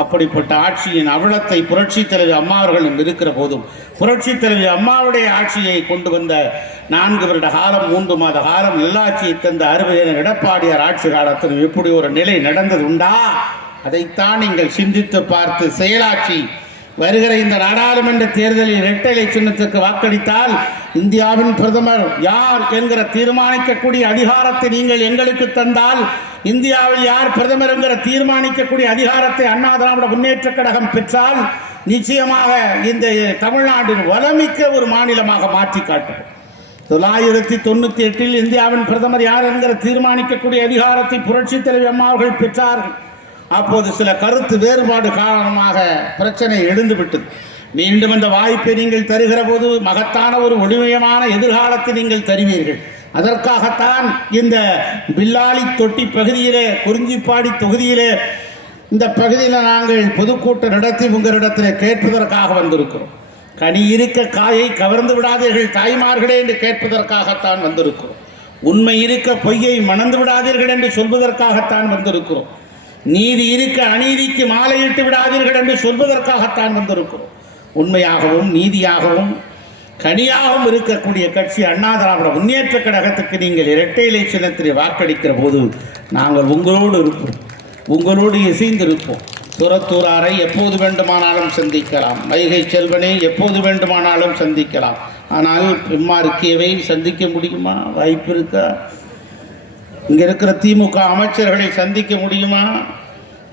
அப்படிப்பட்ட ஆட்சியின் அவலத்தை புரட்சி தலைவி அம்மா அவர்களும் இருக்கிற போதும், புரட்சி தலைவி அம்மாவுடைய ஆட்சியை கொண்டு வந்த 4 வருட காலம், 3 மாத காலம் நல்லாட்சியை தந்த 60 எடப்பாடியார் ஆட்சி காலத்தில் எப்படி ஒரு நிலை நடந்தது உண்டா? அதைத்தான் நீங்கள் சிந்தித்து பார்த்து செயலாட்சி வருகிற இந்த நாடாளுமன்ற தேர்தலில் இரட்டை இலை சின்னத்துக்கு வாக்களித்தால் இந்தியாவின் பிரதமர் யார் என்கிற தீர்மானிக்கக்கூடிய அதிகாரத்தை நீங்கள் எங்களுக்கு தந்தால், இந்தியாவில் யார் பிரதமர் என்கிற தீர்மானிக்கக்கூடிய அதிகாரத்தை அண்ணா திராவிட முன்னேற்ற கழகம் பெற்றால் நிச்சயமாக இந்த தமிழ்நாட்டின் வளமிக்க ஒரு மாநிலமாக மாற்றி காட்டும். 1998 இந்தியாவின் பிரதமர் யார் என்கிற தீர்மானிக்கக்கூடிய அதிகாரத்தை புரட்சி தலைவி அம்மா அவர்கள் பெற்றார்கள். அப்போது சில கருத்து வேறுபாடு காரணமாக பிரச்சனை எழுந்துவிட்டது. மீண்டும் அந்த வாய்ப்பை நீங்கள் தருகிற போது மகத்தான ஒரு ஒளிமயமான எதிர்காலத்தை நீங்கள் தருவீர்கள். அதற்காகத்தான் இந்த பில்லாளி தொட்டி பகுதியிலே, குறிஞ்சிப்பாடி தொகுதியிலே, இந்த பகுதியில் நாங்கள் பொதுக்கூட்டம் நடத்தி உங்களிடத்தில் கேட்பதற்காக வந்திருக்கிறோம். கனி இருக்க காயை கவர்ந்து விடாதீர்கள் தாய்மார்களே என்று கேட்பதற்காகத்தான் வந்திருக்கிறோம். உண்மை இருக்க பொய்யை மணந்து விடாதீர்கள் என்று சொல்வதற்காகத்தான் வந்திருக்கிறோம். நீதி இருக்க அநீதிக்கு மாலையிட்டு விடாதீர்கள் என்று சொல்வதற்காகத்தான் வந்திருக்கிறோம். உண்மையாகவும் நீதியாகவும் கனியாகவும் இருக்கக்கூடிய கட்சி அண்ணா திராவிட முன்னேற்ற கழகத்துக்கு நீங்கள் இரட்டை இலை சின்னத்தில் வாக்களிக்கிற போது நாங்கள் உங்களோடு இருப்போம், உங்களோடு இசைந்திருப்போம். துரத்தூராரை எப்போது வேண்டுமானாலும் சந்திக்கலாம், வைகை செல்வனை எப்போது வேண்டுமானாலும் சந்திக்கலாம். ஆனால் பின்மார்க்கியவை சந்திக்க முடியுமா? வாய்ப்பு இருக்கா? இங்கே இருக்கிற திமுக அமைச்சர்களை சந்திக்க முடியுமா?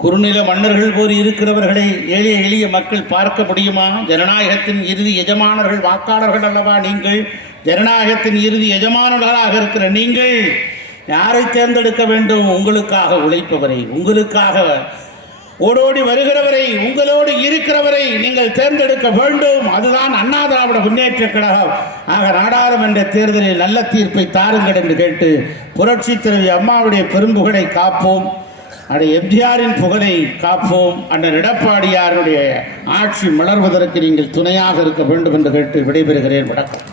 குறுநில மன்னர்கள் போல் இருக்கிறவர்களை எளிய எளிய மக்கள் பார்க்க முடியுமா? ஜனநாயகத்தின் இறுதி எஜமானர்கள் வாக்காளர்கள் அல்லவா நீங்கள்? ஜனநாயகத்தின் இறுதி எஜமானர்களாக இருக்கிற நீங்கள் யாரை தேர்ந்தெடுக்க வேண்டும்? உங்களுக்காக உழைப்பவரை, உங்களுக்காக ஓடோடி வருகிறவரை, உங்களோடு இருக்கிறவரை நீங்கள் தேர்ந்தெடுக்க வேண்டும். அதுதான் அண்ணா திராவிட முன்னேற்ற கழகம். ஆக நாடாளுமன்ற தேர்தலில் நல்ல தீர்ப்பை தாருங்கள் என்று கேட்டு புரட்சி தலைவி அம்மாவுடைய பெரும்புகழை காப்போம், எம்ஜிஆரின் புகழை காப்போம், அண்ணன் எடப்பாடியாருடைய ஆட்சி மலர்வதற்கு நீங்கள் துணையாக இருக்க வேண்டும் என்று கேட்டு விடைபெறுகிறேன். வணக்கம்.